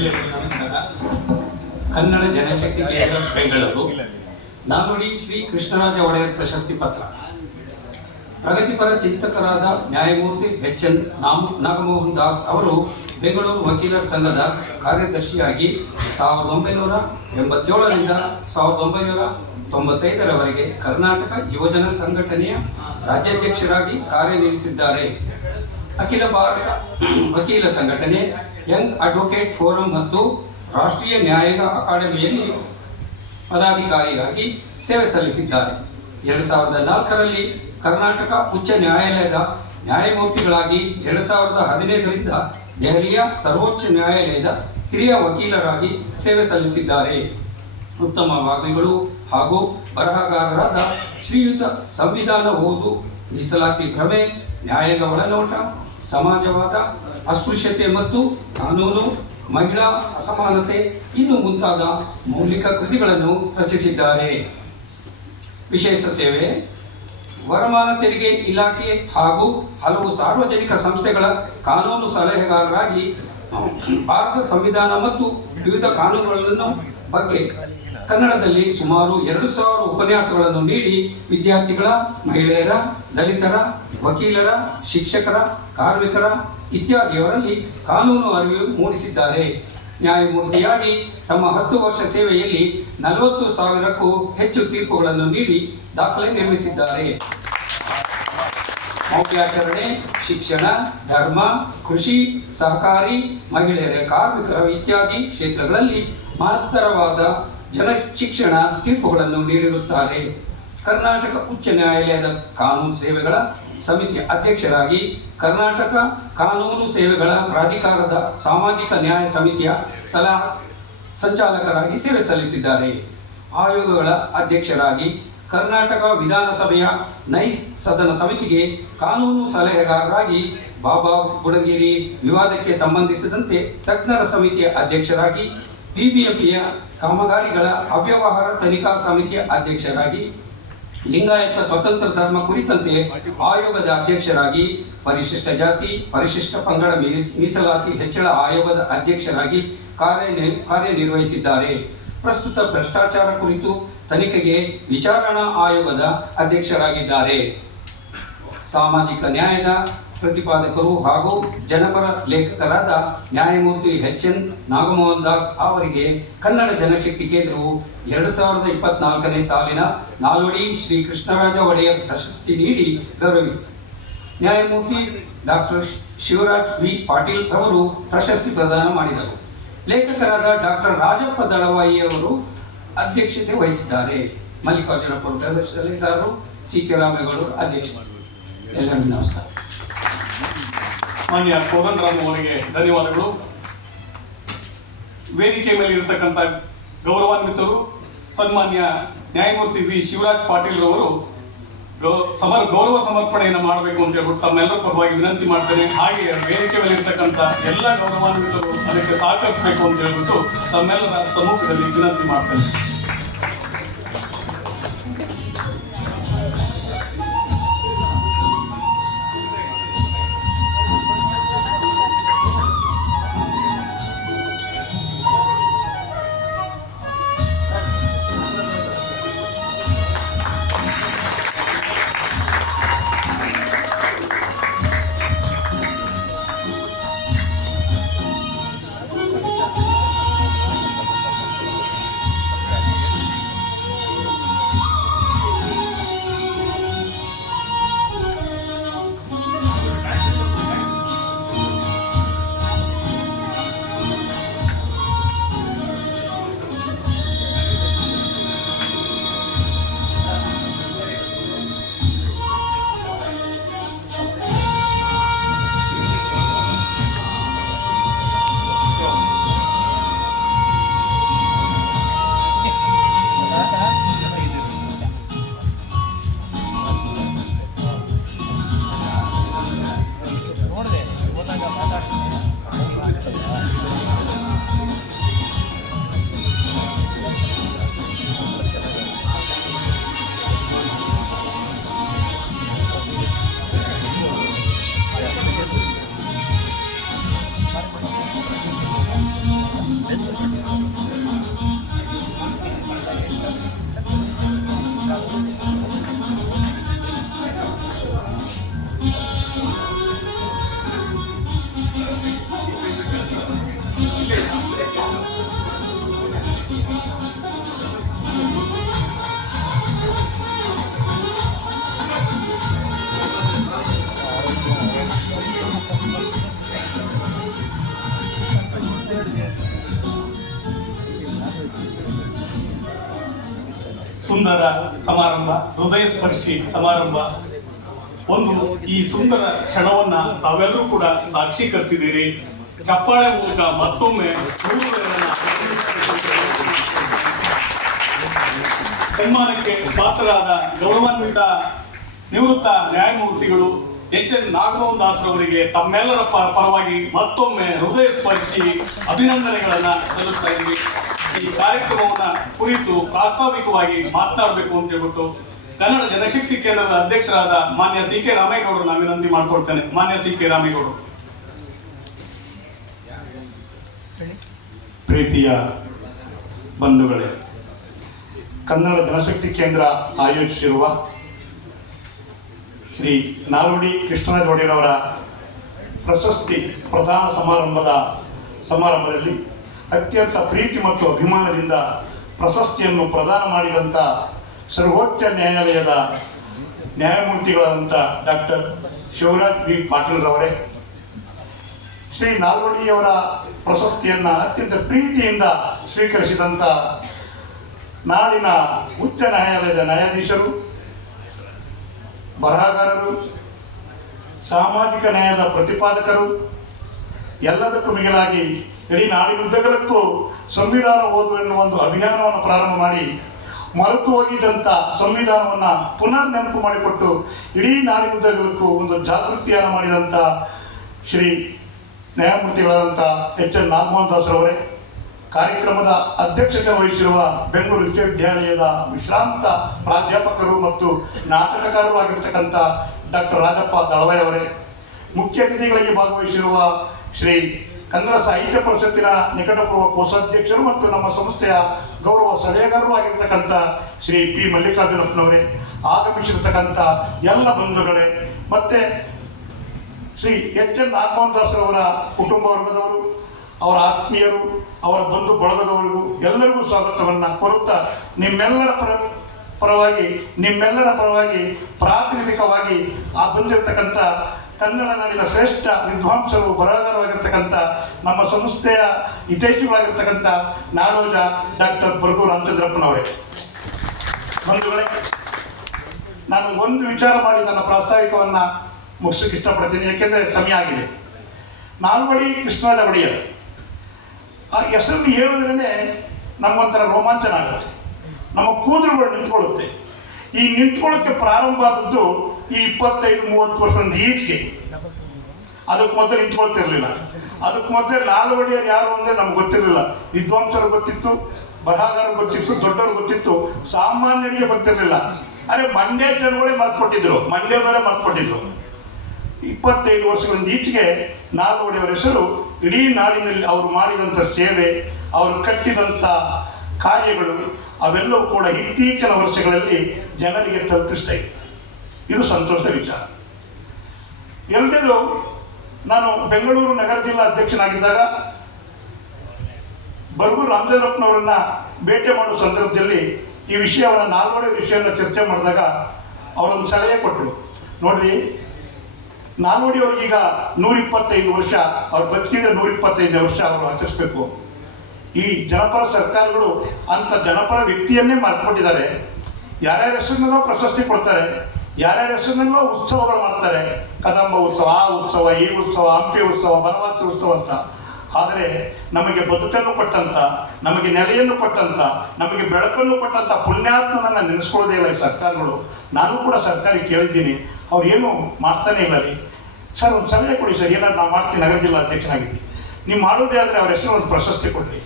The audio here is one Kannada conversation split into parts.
ಎಲ್ಲರಿಗೂ ನಮಸ್ಕಾರ. ಕನ್ನಡ ಜನಶಕ್ತಿ ಕೇಂದ್ರ ಬೆಂಗಳೂರು. ನಾಲ್ವಡಿ ಶ್ರೀ ಕೃಷ್ಣರಾಜ ಒಡೆಯರ್ ಪ್ರಶಸ್ತಿ ಪತ್ರ. ಪ್ರಗತಿಪರ ಚಿಂತಕರಾದ ನ್ಯಾಯಮೂರ್ತಿ ಎಚ್.ಎನ್. ನಾಗಮೋಹನ್ ದಾಸ್ ಅವರು ಬೆಂಗಳೂರು ವಕೀಲರ ಸಂಘದ ಕಾರ್ಯದರ್ಶಿಯಾಗಿ 1987ರಿಂದ 1995ರವರೆಗೆ ಕರ್ನಾಟಕ ಯುವಜನ ಸಂಘಟನೆಯ ರಾಜ್ಯಾಧ್ಯಕ್ಷರಾಗಿ ಕಾರ್ಯನಿರ್ವಹಿಸಿದ್ದಾರೆ. ಅಖಿಲ ಭಾರತ ವಕೀಲ ಸಂಘಟನೆ, ಯಂಗ್ ಅಡ್ವೊಕೇಟ್ ಫೋರಂ ಮತ್ತು ರಾಷ್ಟ್ರೀಯ ನ್ಯಾಯಾಂಗ ಅಕಾಡೆಮಿಯಲ್ಲಿ ಪದಾಧಿಕಾರಿಯಾಗಿ ಸೇವೆ ಸಲ್ಲಿಸಿದ್ದಾರೆ. 2004ರಲ್ಲಿ ಕರ್ನಾಟಕ ಉಚ್ಚ ನ್ಯಾಯಾಲಯದ ನ್ಯಾಯಮೂರ್ತಿಗಳಾಗಿ 2015ರಿಂದ ದೆಹಲಿಯ ಸರ್ವೋಚ್ಚ ನ್ಯಾಯಾಲಯದ ಹಿರಿಯ ವಕೀಲರಾಗಿ ಸೇವೆ ಸಲ್ಲಿಸಿದ್ದಾರೆ. ಉತ್ತಮ ವಾಗ್ಮಿಗಳು ಹಾಗೂ ಬರಹಗಾರರಾದ ಶ್ರೀಯುತ ಸಂವಿಧಾನ ಓದು, ಮೀಸಲಾತಿ ಭ್ರಮೆ, ನ್ಯಾಯಾಂಗ ಒಳನೋಟ, ಸಮಾಜವಾದ, ಅಸ್ಪೃಶ್ಯತೆ ಮತ್ತು ಕಾನೂನು, ಮಹಿಳಾ ಅಸಮಾನತೆ ಇನ್ನು ಮುಂತಾದ ಮೌಲಿಕ ಕೃತಿಗಳನ್ನು ರಚಿಸಿದ್ದಾರೆ. ವಿಶೇಷ ಸೇವೆ: ವರಮಾನ ತೆರಿಗೆ ಇಲಾಖೆ ಹಾಗೂ ಹಲವು ಸಾರ್ವಜನಿಕ ಸಂಸ್ಥೆಗಳ ಕಾನೂನು ಸಲಹೆಗಾರರಾಗಿ ಭಾರತ ಸಂವಿಧಾನ ಮತ್ತು ವಿವಿಧ ಕಾನೂನುಗಳನ್ನು ಬಗ್ಗೆ ಕನ್ನಡದಲ್ಲಿ ಸುಮಾರು 2000 ಉಪನ್ಯಾಸಗಳನ್ನು ನೀಡಿ ವಿದ್ಯಾರ್ಥಿಗಳ, ಮಹಿಳೆಯರ, ದಲಿತರ, ವಕೀಲರ, ಶಿಕ್ಷಕರ, ಕಾರ್ಮಿಕರ ಇತ್ಯಾದಿಯವರಲ್ಲಿ ಕಾನೂನು ಅರಿವು ಮೂಡಿಸಿದ್ದಾರೆ. ನ್ಯಾಯಮೂರ್ತಿಯಾಗಿ ತಮ್ಮ 10 ವರ್ಷ ಸೇವೆಯಲ್ಲಿ 40,000ಕ್ಕೂ ಹೆಚ್ಚು ತೀರ್ಪುಗಳನ್ನು ನೀಡಿ ದಾಖಲೆ ನಿರ್ಮಿಸಿದ್ದಾರೆ. ಮೌಲ್ಯಾಚರಣೆ, ಶಿಕ್ಷಣ, ಧರ್ಮ, ಕೃಷಿ, ಸಹಕಾರಿ, ಮಹಿಳೆಯರ, ಕಾರ್ಮಿಕರ ಇತ್ಯಾದಿ ಕ್ಷೇತ್ರಗಳಲ್ಲಿ ಮಹತ್ತರವಾದ ಜನ ಶಿಕ್ಷಣ ತೀರ್ಪುಗಳನ್ನು ನೀಡಿರುತ್ತಾರೆ. ಕರ್ನಾಟಕ ಉಚ್ಚ ನ್ಯಾಯಾಲಯದ ಕಾನೂನು ಸೇವೆಗಳ ಸಮಿತಿಯ ಅಧ್ಯಕ್ಷರಾಗಿ, ಕರ್ನಾಟಕ ಕಾನೂನು ಸೇವೆಗಳ ಪ್ರಾಧಿಕಾರದ ಸಾಮಾಜಿಕ ನ್ಯಾಯ ಸಮಿತಿಯ ಸಲಹಾ ಸಂಚಾಲಕರಾಗಿ ಸೇವೆ ಸಲ್ಲಿಸಿದ್ದಾರೆ. ಆಯೋಗಗಳ ಅಧ್ಯಕ್ಷರಾಗಿ, ಕರ್ನಾಟಕ ವಿಧಾನಸಭೆಯ ನೈಸ್ ಸದನ ಸಮಿತಿಗೆ ಕಾನೂನು ಸಲಹೆಗಾರರಾಗಿ, ಬಾಬಾ ಬುಡಗೇರಿ ವಿವಾದಕ್ಕೆ ಸಂಬಂಧಿಸಿದಂತೆ ತಜ್ಞರ ಸಮಿತಿಯ ಅಧ್ಯಕ್ಷರಾಗಿ, ಬಿಬಿಎಂಪಿಯ ಕಾಮಗಾರಿಗಳ ಅವ್ಯವಹಾರ ತನಿಖಾ ಸಮಿತಿಯ ಅಧ್ಯಕ್ಷರಾಗಿ, ಲಿಂಗಾಯತ ಸ್ವತಂತ್ರ ಧರ್ಮ ಕುರಿತಂತೆ ಆಯೋಗದ ಅಧ್ಯಕ್ಷರಾಗಿ, ಪರಿಶಿಷ್ಟ ಜಾತಿ ಪರಿಶಿಷ್ಟ ಪಂಗಡ ಮೀಸಲಾತಿ ಹೆಚ್ಚಳ ಆಯೋಗದ ಅಧ್ಯಕ್ಷರಾಗಿ ಕಾರ್ಯನಿರ್ವಹಿಸಿದ್ದಾರೆ. ಪ್ರಸ್ತುತ ಭ್ರಷ್ಟಾಚಾರ ಕುರಿತು ತನಿಖೆಗೆ ವಿಚಾರಣಾ ಆಯೋಗದ ಅಧ್ಯಕ್ಷರಾಗಿದ್ದಾರೆ. ಸಾಮಾಜಿಕ ನ್ಯಾಯದ ಪ್ರತಿಪಾದಕರು ಹಾಗೂ ಜನಪರ ಲೇಖಕರಾದ ನ್ಯಾಯಮೂರ್ತಿ ಎಚ್.ಎನ್. ನಾಗಮೋಹನ್ ದಾಸ್ ಅವರಿಗೆ ಕನ್ನಡ ಜನಶಕ್ತಿ ಕೇಂದ್ರವು 2024ನೇ ಸಾಲಿನ ನಾಲ್ವಡಿ ಶ್ರೀ ಕೃಷ್ಣರಾಜ ಒಡೆಯರ್ ಪ್ರಶಸ್ತಿ ನೀಡಿ ಗೌರವಿಸಿದೆ. ನ್ಯಾಯಮೂರ್ತಿ ಡಾಕ್ಟರ್ ಶಿವರಾಜ್ ವಿ ಪಾಟೀಲ್ ರವರು ಪ್ರಶಸ್ತಿ ಪ್ರದಾನ ಮಾಡಿದರು. ಲೇಖಕರಾದ ಡಾಕ್ಟರ್ ರಾಜಪ್ಪ ದಳವಾಯಿ ಅವರು ಅಧ್ಯಕ್ಷತೆ ವಹಿಸಿದ್ದಾರೆ. ಮಲ್ಲಿಕಾರ್ಜುನಪುರ ಸಲಹೆಗಾರರು, ಸಿ.ಕೆ. ರಾಮೇಗೌಡರು ಅಧ್ಯಕ್ಷರು. ಎಲ್ಲರಿಗೂ ನಮಸ್ಕಾರ. ಮಾನ್ಯ ಕೋದಂಡರಾಮ್ ಅವರಿಗೆ ಧನ್ಯವಾದಗಳು. ವೇದಿಕೆ ಮೇಲೆ ಇರತಕ್ಕಂಥ ಗೌರವಾನ್ವಿತರು, ಸನ್ಮಾನ್ಯ ನ್ಯಾಯಮೂರ್ತಿ ವಿ ಶಿವರಾಜ್ ಪಾಟೀಲ್ ರವರು ಗೌರವ ಸಮರ್ಪಣೆಯನ್ನು ಮಾಡಬೇಕು ಅಂತ ಹೇಳ್ಬಿಟ್ಟು ತಮ್ಮೆಲ್ಲರ ಪರವಾಗಿ ವಿನಂತಿ ಮಾಡ್ತೇನೆ. ಹಾಗೆ ವೇದಿಕೆ ಮೇಲೆ ಇರತಕ್ಕಂಥ ಎಲ್ಲ ಗೌರವಾನ್ವಿತರು ಅದಕ್ಕೆ ಸಹಕರಿಸಬೇಕು ಅಂತ ಹೇಳ್ಬಿಟ್ಟು ತಮ್ಮೆಲ್ಲರ ಸಮ್ಮುಖದಲ್ಲಿ ವಿನಂತಿ ಮಾಡ್ತೇನೆ. ಸುಂದರ ಸಮಾರಂಭ, ಹೃದಯ ಸ್ಪರ್ಶಿ ಸಮಾರಂಭ. ಒಂದು ಈ ಸುಂದರ ಕ್ಷಣವನ್ನ ತಾವೆಲ್ಲರೂ ಕೂಡ ಸಾಕ್ಷೀಕರಿಸಿದ್ದೀರಿ. ಚಪ್ಪಾಳೆ ಮೂಲಕ ಮತ್ತೊಮ್ಮೆ ಸನ್ಮಾನಕ್ಕೆ ಪಾತ್ರರಾದ ಗೌರವಾನ್ವಿತ ನಿವೃತ್ತ ನ್ಯಾಯಮೂರ್ತಿಗಳು ಎಚ್.ಎನ್. ನಾಗಮೋಹನ್ ದಾಸರವರಿಗೆ ತಮ್ಮೆಲ್ಲರ ಪರವಾಗಿ ಮತ್ತೊಮ್ಮೆ ಹೃದಯ ಸ್ಪರ್ಶಿ ಅಭಿನಂದನೆಗಳನ್ನ ಸಲ್ಲಿಸ್ತಾ ಇದ್ದೀವಿ. ಈ ಕಾರ್ಯಕ್ರಮವನ್ನ ಕುರಿತು ಪ್ರಾಸ್ತಾವಿಕವಾಗಿ ಮಾತನಾಡಬೇಕು ಅಂತ ಹೇಳ್ಬಿಟ್ಟು ಕನ್ನಡ ಜನಶಕ್ತಿ ಕೇಂದ್ರದ ಅಧ್ಯಕ್ಷರಾದ ಮಾನ್ಯ ಸಿ.ಕೆ. ರಾಮೇಗೌಡರನ್ನ ವಿನಂತಿ ಮಾಡ್ಕೊಳ್ತೇನೆ. ಮಾನ್ಯ ಸಿ.ಕೆ. ರಾಮೇಗೌಡರು. ಪ್ರೀತಿಯ ಬಂಧುಗಳೇ, ಕನ್ನಡ ಜನಶಕ್ತಿ ಕೇಂದ್ರ ಆಯೋಜಿಸಿರುವ ಶ್ರೀ ನಾಲ್ವಡಿ ಕೃಷ್ಣರಾಜ ಪ್ರಶಸ್ತಿ ಪ್ರದಾನ ಸಮಾರಂಭದಲ್ಲಿ ಅತ್ಯಂತ ಪ್ರೀತಿ ಮತ್ತು ಅಭಿಮಾನದಿಂದ ಪ್ರಶಸ್ತಿಯನ್ನು ಪ್ರದಾನ ಮಾಡಿದಂಥ ಸರ್ವೋಚ್ಚ ನ್ಯಾಯಾಲಯದ ನ್ಯಾಯಮೂರ್ತಿಗಳಾದಂಥ ಡಾಕ್ಟರ್ ಶಿವರಾಜ್ ಬಿ ಪಾಟೀಲ್ರವರೇ, ಶ್ರೀ ನಾಲ್ವಡಿಯವರ ಪ್ರಶಸ್ತಿಯನ್ನು ಅತ್ಯಂತ ಪ್ರೀತಿಯಿಂದ ಸ್ವೀಕರಿಸಿದಂಥ ನಾಡಿನ ಉಚ್ಚ ನ್ಯಾಯಾಲಯದ ನ್ಯಾಯಾಧೀಶರು, ಬರಹಗಾರರು, ಸಾಮಾಜಿಕ ನ್ಯಾಯದ ಪ್ರತಿಪಾದಕರು, ಎಲ್ಲದಕ್ಕೂ ಮಿಗಿಲಾಗಿ ಇಡೀ ನಾಡಿನುದ್ದಗಲಕ್ಕೂ ಸಂವಿಧಾನ ಓದು ಎನ್ನುವ ಒಂದು ಅಭಿಯಾನವನ್ನು ಪ್ರಾರಂಭ ಮಾಡಿ ಮರೆತು ಹೋಗಿದ್ದಂಥ ಸಂವಿಧಾನವನ್ನು ಪುನರ್ ನೆನಪು ಮಾಡಿಕೊಟ್ಟು ಇಡೀ ನಾಡಿನುದ್ದಗಲಕ್ಕೂ ಒಂದು ಜಾಗೃತಿಯನ್ನು ಮಾಡಿದಂಥ ಶ್ರೀ ನ್ಯಾಯಮೂರ್ತಿಗಳಾದಂಥ ಎಚ್.ಎನ್. ನಾಗಮೋಹನ್ ದಾಸರವರೇ, ಕಾರ್ಯಕ್ರಮದ ಅಧ್ಯಕ್ಷತೆ ವಹಿಸಿರುವ ಬೆಂಗಳೂರು ವಿಶ್ವವಿದ್ಯಾಲಯದ ವಿಶ್ರಾಂತ ಪ್ರಾಧ್ಯಾಪಕರು ಮತ್ತು ನಾಟಕಕಾರರು ಆಗಿರ್ತಕ್ಕಂಥ ಡಾಕ್ಟರ್ ರಾಜಪ್ಪ ದಳವಾಯಿ ಅವರೇ, ಮುಖ್ಯ ಅತಿಥಿಗಳಿಗೆ ಭಾಗವಹಿಸಿರುವ ಶ್ರೀ ಕನ್ನಡ ಸಾಹಿತ್ಯ ಪರಿಷತ್ತಿನ ನಿಕಟಪೂರ್ವ ಕೋಶಾಧ್ಯಕ್ಷರು ಮತ್ತು ನಮ್ಮ ಸಂಸ್ಥೆಯ ಗೌರವ ಸಲಹೆಗಾರರು ಆಗಿರ್ತಕ್ಕಂಥ ಶ್ರೀ ಪಿ ಮಲ್ಲಿಕಾರ್ಜುನಪ್ಪನವರೇ, ಆಗಮಿಸಿರ್ತಕ್ಕಂಥ ಎಲ್ಲ ಬಂಧುಗಳೇ, ಮತ್ತೆ ಶ್ರೀ ಎಚ್.ಎನ್. ನಾಗಮೋಹನ್ ದಾಸರವರ ಕುಟುಂಬ ವರ್ಗದವರು, ಅವರ ಆತ್ಮೀಯರು, ಅವರ ಬಂಧು ಬಳಗದವರಿಗೂ ಎಲ್ಲರಿಗೂ ಸ್ವಾಗತವನ್ನು ಕೋರುತ್ತಾ ನಿಮ್ಮೆಲ್ಲರ ಪರವಾಗಿ ಪ್ರಾತಿನಿಧಿಕವಾಗಿ ಬಂದಿರತಕ್ಕಂಥ ಕನ್ನಡ ನಾಡಿನ ಶ್ರೇಷ್ಠ ವಿದ್ವಾಂಸರು, ಬರಹಗಾರರಾಗಿರ್ತಕ್ಕಂಥ ನಮ್ಮ ಸಂಸ್ಥೆಯ ಹಿತೈಷಿಗಳಾಗಿರ್ತಕ್ಕಂಥ ನಾಡೋಜ ಡಾಕ್ಟರ್ ಬರ್ಗು ರಾಮಚಂದ್ರಪ್ಪನವರೇ, ಬಂಧುಗಳೇ, ನಾನು ಒಂದು ವಿಚಾರ ಮಾಡಿ ನನ್ನ ಪ್ರಾಸ್ತಾವಿಕವನ್ನು ಮುಗಿಸೋಕೆ ಇಷ್ಟಪಡ್ತೀನಿ, ಯಾಕೆಂದರೆ ಸಮಯ ಆಗಿದೆ. ನಾಲ್ವಡಿ ಕೃಷ್ಣರಾಜ ಒಡೆಯರ್ ಆ ಹೆಸರನ್ನು ಹೇಳಿದ್ರೇ ನಮಗೊಂಥರ ರೋಮಾಂಚನ ಆಗುತ್ತೆ, ನಮ್ಮ ಕೂದಲುಗಳು ನಿಂತ್ಕೊಳ್ಳುತ್ತೆ. ಈ ನಿಂತ್ಕೊಳ್ಳೋಕ್ಕೆ ಪ್ರಾರಂಭ ಆದದ್ದು ಈ 25-30 ವರ್ಷದಿಂದ ಈಚೆಗೆ. ಅದಕ್ಕೆ ಮೊದಲು ನಿಂತ್ಕೊಳ್ತಿರ್ಲಿಲ್ಲ. ಅದಕ್ಕೆ ಮೊದಲೇ ನಾಲ್ವಡಿಯರು ಯಾರು ಅಂದರೆ ನಮ್ಗೆ ಗೊತ್ತಿರಲಿಲ್ಲ. ವಿದ್ವಾಂಸರು ಗೊತ್ತಿತ್ತು, ಬರಹಗಾರರು ಗೊತ್ತಿತ್ತು, ದೊಡ್ಡವರು ಗೊತ್ತಿತ್ತು, ಸಾಮಾನ್ಯರಿಗೆ ಗೊತ್ತಿರಲಿಲ್ಲ. ಅರೆ ಮಂಡ್ಯ ಜನಗಳೇ ಮರ್ತ್ಕೊಟ್ಟಿದ್ರು, ಮಂಡ್ಯದವರೇ ಮರ್ತ್ಕೊಟ್ಟಿದ್ರು. 25 ವರ್ಷಗಳಿಂದ ಈಚೆಗೆ ನಾಲ್ವಡಿಯವರ ಹೆಸರು ಇಡೀ ನಾಡಿನಲ್ಲಿ ಅವರು ಮಾಡಿದಂಥ ಸೇವೆ, ಅವರು ಕಟ್ಟಿದಂಥ ಕಾರ್ಯಗಳು ಅವೆಲ್ಲವೂ ಕೂಡ ಇತ್ತೀಚಿನ ವರ್ಷಗಳಲ್ಲಿ ಜನರಿಗೆ ತಲುಪಿಸ್ತಾ ಇದೆ. ಇದು ಸಂತೋಷದ ವಿಚಾರ. ಎರಡನೇದು, ನಾನು ಬೆಂಗಳೂರು ನಗರ ಜಿಲ್ಲಾ ಅಧ್ಯಕ್ಷನಾಗಿದ್ದಾಗ ಬರ್ಗು ರಾಮಚಂದ್ರಪ್ಪನವರನ್ನ ಭೇಟಿ ಮಾಡುವ ಸಂದರ್ಭದಲ್ಲಿ ಈ ವಿಷಯವನ್ನು ನಾಲ್ವಡಿ ವಿಷಯವನ್ನು ಚರ್ಚೆ ಮಾಡಿದಾಗ ಅವರೊಂದು ಸಲಹೆ ಕೊಟ್ಟರು. ನೋಡ್ರಿ, ನಾಲ್ವಡಿಯವ್ರಿಗೀಗ 125 ವರ್ಷ, ಅವ್ರು ಬದುಕಿದ್ರೆ 125 ವರ್ಷ ಅವರು ಆಚರಿಸ್ಬೇಕು. ಈ ಜನಪರ ಸರ್ಕಾರಗಳು ಅಂತ ಜನಪರ ವ್ಯಕ್ತಿಯನ್ನೇ ಮರೆತುಬಿಟ್ಟಿದ್ದಾರೆ. ಯಾರ್ಯಾರ ಹೆಸರಿನಲ್ಲೋ ಪ್ರಶಸ್ತಿ ಕೊಡ್ತಾರೆ, ಯಾರ್ಯಾರ ಹೆಸರಿನಲ್ಲೋ ಉತ್ಸವಗಳು ಮಾಡ್ತಾರೆ, ಕದಂಬ ಉತ್ಸವ, ಆ ಉತ್ಸವ, ಈ ಉತ್ಸವ, ಹಂಪಿ ಉತ್ಸವ, ಬನವಾಸಿ ಉತ್ಸವ ಅಂತ. ಆದರೆ ನಮಗೆ ಬದುಕನ್ನು ಕೊಟ್ಟಂತ, ನಮಗೆ ನೆಲೆಯನ್ನು ಕೊಟ್ಟಂತ, ನಮಗೆ ಬೆಳಕನ್ನು ಕೊಟ್ಟಂತ ಪುಣ್ಯಾತ್ಮನನ್ನು ನೆನೆಸ್ಕೊಳ್ಳೋದೇ ಇಲ್ಲ ಈ ಸರ್ಕಾರಗಳು. ನಾನು ಕೂಡ ಸರ್ಕಾರಕ್ಕೆ ಕೇಳಿದ್ದೀನಿ, ಅವ್ರು ಏನು ಮಾಡ್ತಾನೆ ಇಲ್ಲ ರೀ. ಸರ್ ಒಂದು ಸಲಹೆ ಕೊಡಿ ಸರ್, ಏನಾದ್ರು ನಾವು ಮಾಡ್ತೀನಿ, ನಗರ ಜಿಲ್ಲಾ ಅಧ್ಯಕ್ಷನಾಗಿದ್ದೀನಿ, ನೀವು ಮಾಡೋದೇ ಆದರೆ ಅವ್ರ ಹೆಸರು ಒಂದು ಪ್ರಶಸ್ತಿ ಕೊಡ್ರಿ.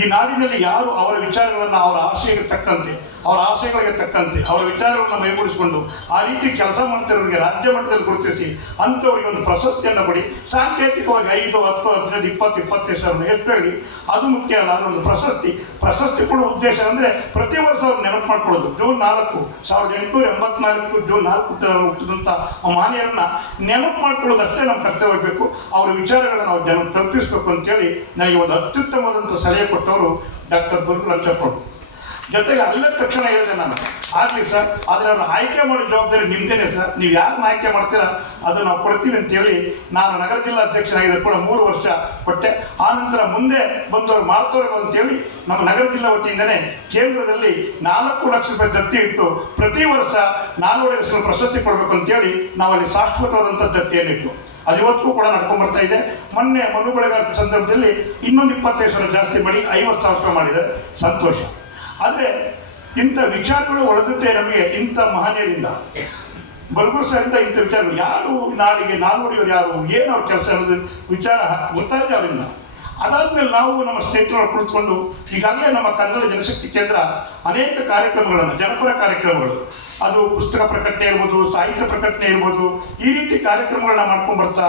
ಈ ನಾಡಿನಲ್ಲಿ ಯಾರು ಅವರ ವಿಚಾರಗಳನ್ನು ಅವರ ಆಶಯಗಳಿಗೆ ತಕ್ಕಂತೆ, ಅವರ ಆಶಯಗಳಿಗೆ ತಕ್ಕಂತೆ ಅವರ ವಿಚಾರಗಳನ್ನು ಮೈಗೂಡಿಸಿಕೊಂಡು ಆ ರೀತಿ ಕೆಲಸ ಮಾಡ್ತಿರೋರಿಗೆ ರಾಜ್ಯ ಮಟ್ಟದಲ್ಲಿ ಗುರುತಿಸಿ ಅಂಥವ್ರಿಗೆ ಒಂದು ಪ್ರಶಸ್ತಿಯನ್ನು ಕೊಡಿ. ಸಾಂಕೇತಿಕವಾಗಿ 5, 10, 15, 20, 25 ಸಾವಿರ ಎಷ್ಟು ಹೇಳಿ, ಅದು ಮುಖ್ಯ ಅಲ್ಲ. ಅದೊಂದು ಪ್ರಶಸ್ತಿ ಕೊಡುವ ಉದ್ದೇಶ ಅಂದರೆ ಪ್ರತಿ ವರ್ಷ ಅವ್ರು ನೆನಪು ಮಾಡ್ಕೊಳ್ಳೋದು. ಜೂನ್ 4, 1884 ಜೂನ್ 4 ಹುಟ್ಟಿದಂಥ ಆ ಮಾನ್ಯರನ್ನ ನೆನಪು ಮಾಡ್ಕೊಳ್ಳೋದಷ್ಟೇ ನಮ್ಮ ಕರ್ತವ್ಯ ಇರಬೇಕು. ಅವರ ವಿಚಾರಗಳನ್ನು ನಾವು ಜನ ತಲುಪಿಸ್ಬೇಕು ಅಂತೇಳಿ ನನಗೆ ಒಂದು ಅತ್ಯುತ್ತಮವಾದಂಥ ಸಲಹೆ ಕೊಟ್ಟವರು ಡಾಕ್ಟರ್ ಬರ್ಗು ರಾಮಚಂದ್ರಪ್ಪ. ಜೊತೆಗೆ ಅಲ್ಲೇ ತಕ್ಷಣ ಹೇಳಿದೆ ನಾನು, ಆಗಲಿ ಸರ್, ಆದರೆ ಅವ್ರನ್ನ ಆಯ್ಕೆ ಮಾಡೋ ಜವಾಬ್ದಾರಿ ನಿಮ್ದೇನೆ ಸರ್, ನೀವು ಯಾರನ್ನ ಆಯ್ಕೆ ಮಾಡ್ತೀರಾ ಅದು ನಾವು ಕೊಡ್ತೀವಿ ಅಂತೇಳಿ ನಾನು ನಗರ ಜಿಲ್ಲಾ ಅಧ್ಯಕ್ಷನಾಗಿದ್ದ ಕೂಡ 3 ವರ್ಷ ಕೊಟ್ಟೆ. ಆನಂತರ ಮುಂದೆ ಬಂದವರು ಮಾಡ್ತವ್ರೆ ಅಂತೇಳಿ ನಮ್ಮ ನಗರ ಜಿಲ್ಲಾ ವತಿಯಿಂದನೇ ಕೇಂದ್ರದಲ್ಲಿ 4 ಲಕ್ಷ ರೂಪಾಯಿ ದತ್ತಿ ಇಟ್ಟು ಪ್ರತಿ ವರ್ಷ ನಾಲ್ವಡಿ ಹೆಸರು ಪ್ರಶಸ್ತಿ ಕೊಡಬೇಕು ಅಂತೇಳಿ ನಾವಲ್ಲಿ ಶಾಶ್ವತವಾದಂಥ ದತ್ತಿಯನ್ನಿಟ್ಟು ಅದು ಇವತ್ತಿಗೂ ಕೂಡ ನಡ್ಕೊಂಡ್ ಬರ್ತಾ ಇದೆ. ಮೊನ್ನೆ ಮನು ಬೆಳೆಗಾರ ಸಂದರ್ಭದಲ್ಲಿ ಇನ್ನೊಂದು 25,000 ಜಾಸ್ತಿ ಮಾಡಿ 50,000 ರೂಪಾಯಿ ಮಾಡಿದ್ದಾರೆ, ಸಂತೋಷ. ಆದರೆ ಇಂಥ ವಿಚಾರಗಳು ಒಳದದ್ದೇ ನಮಗೆ ಇಂಥ ಮಹನೀಯರಿಂದ ಬಲಗೂರು ಸರಿಂದ ಇಂಥ ವಿಚಾರಗಳು ಯಾರು ನಾಡಿಗೆ ನಾಲ್ವಡಿಯವರು ಯಾರು ಏನು ಅವ್ರ ಕೆಲಸ ಅನ್ನೋದು ವಿಚಾರ ಗೊತ್ತಾಗಿದೆ ಅವರಿಂದ. ಅದಾದ್ಮೇಲೆ ನಾವು ನಮ್ಮ ಸ್ನೇಹಿತರು ಕುಳಿತುಕೊಂಡು ಈಗಾಗಲೇ ನಮ್ಮ ಕನ್ನಡ ಜನಶಕ್ತಿ ಕೇಂದ್ರ ಅನೇಕ ಕಾರ್ಯಕ್ರಮಗಳನ್ನು, ಜನಪರ ಕಾರ್ಯಕ್ರಮಗಳು, ಅದು ಪುಸ್ತಕ ಪ್ರಕಟಣೆ ಇರ್ಬೋದು, ಸಾಹಿತ್ಯ ಪ್ರಕಟಣೆ ಇರ್ಬೋದು, ಈ ರೀತಿ ಕಾರ್ಯಕ್ರಮಗಳನ್ನ ಮಾಡ್ಕೊಂಡು ಬರ್ತಾ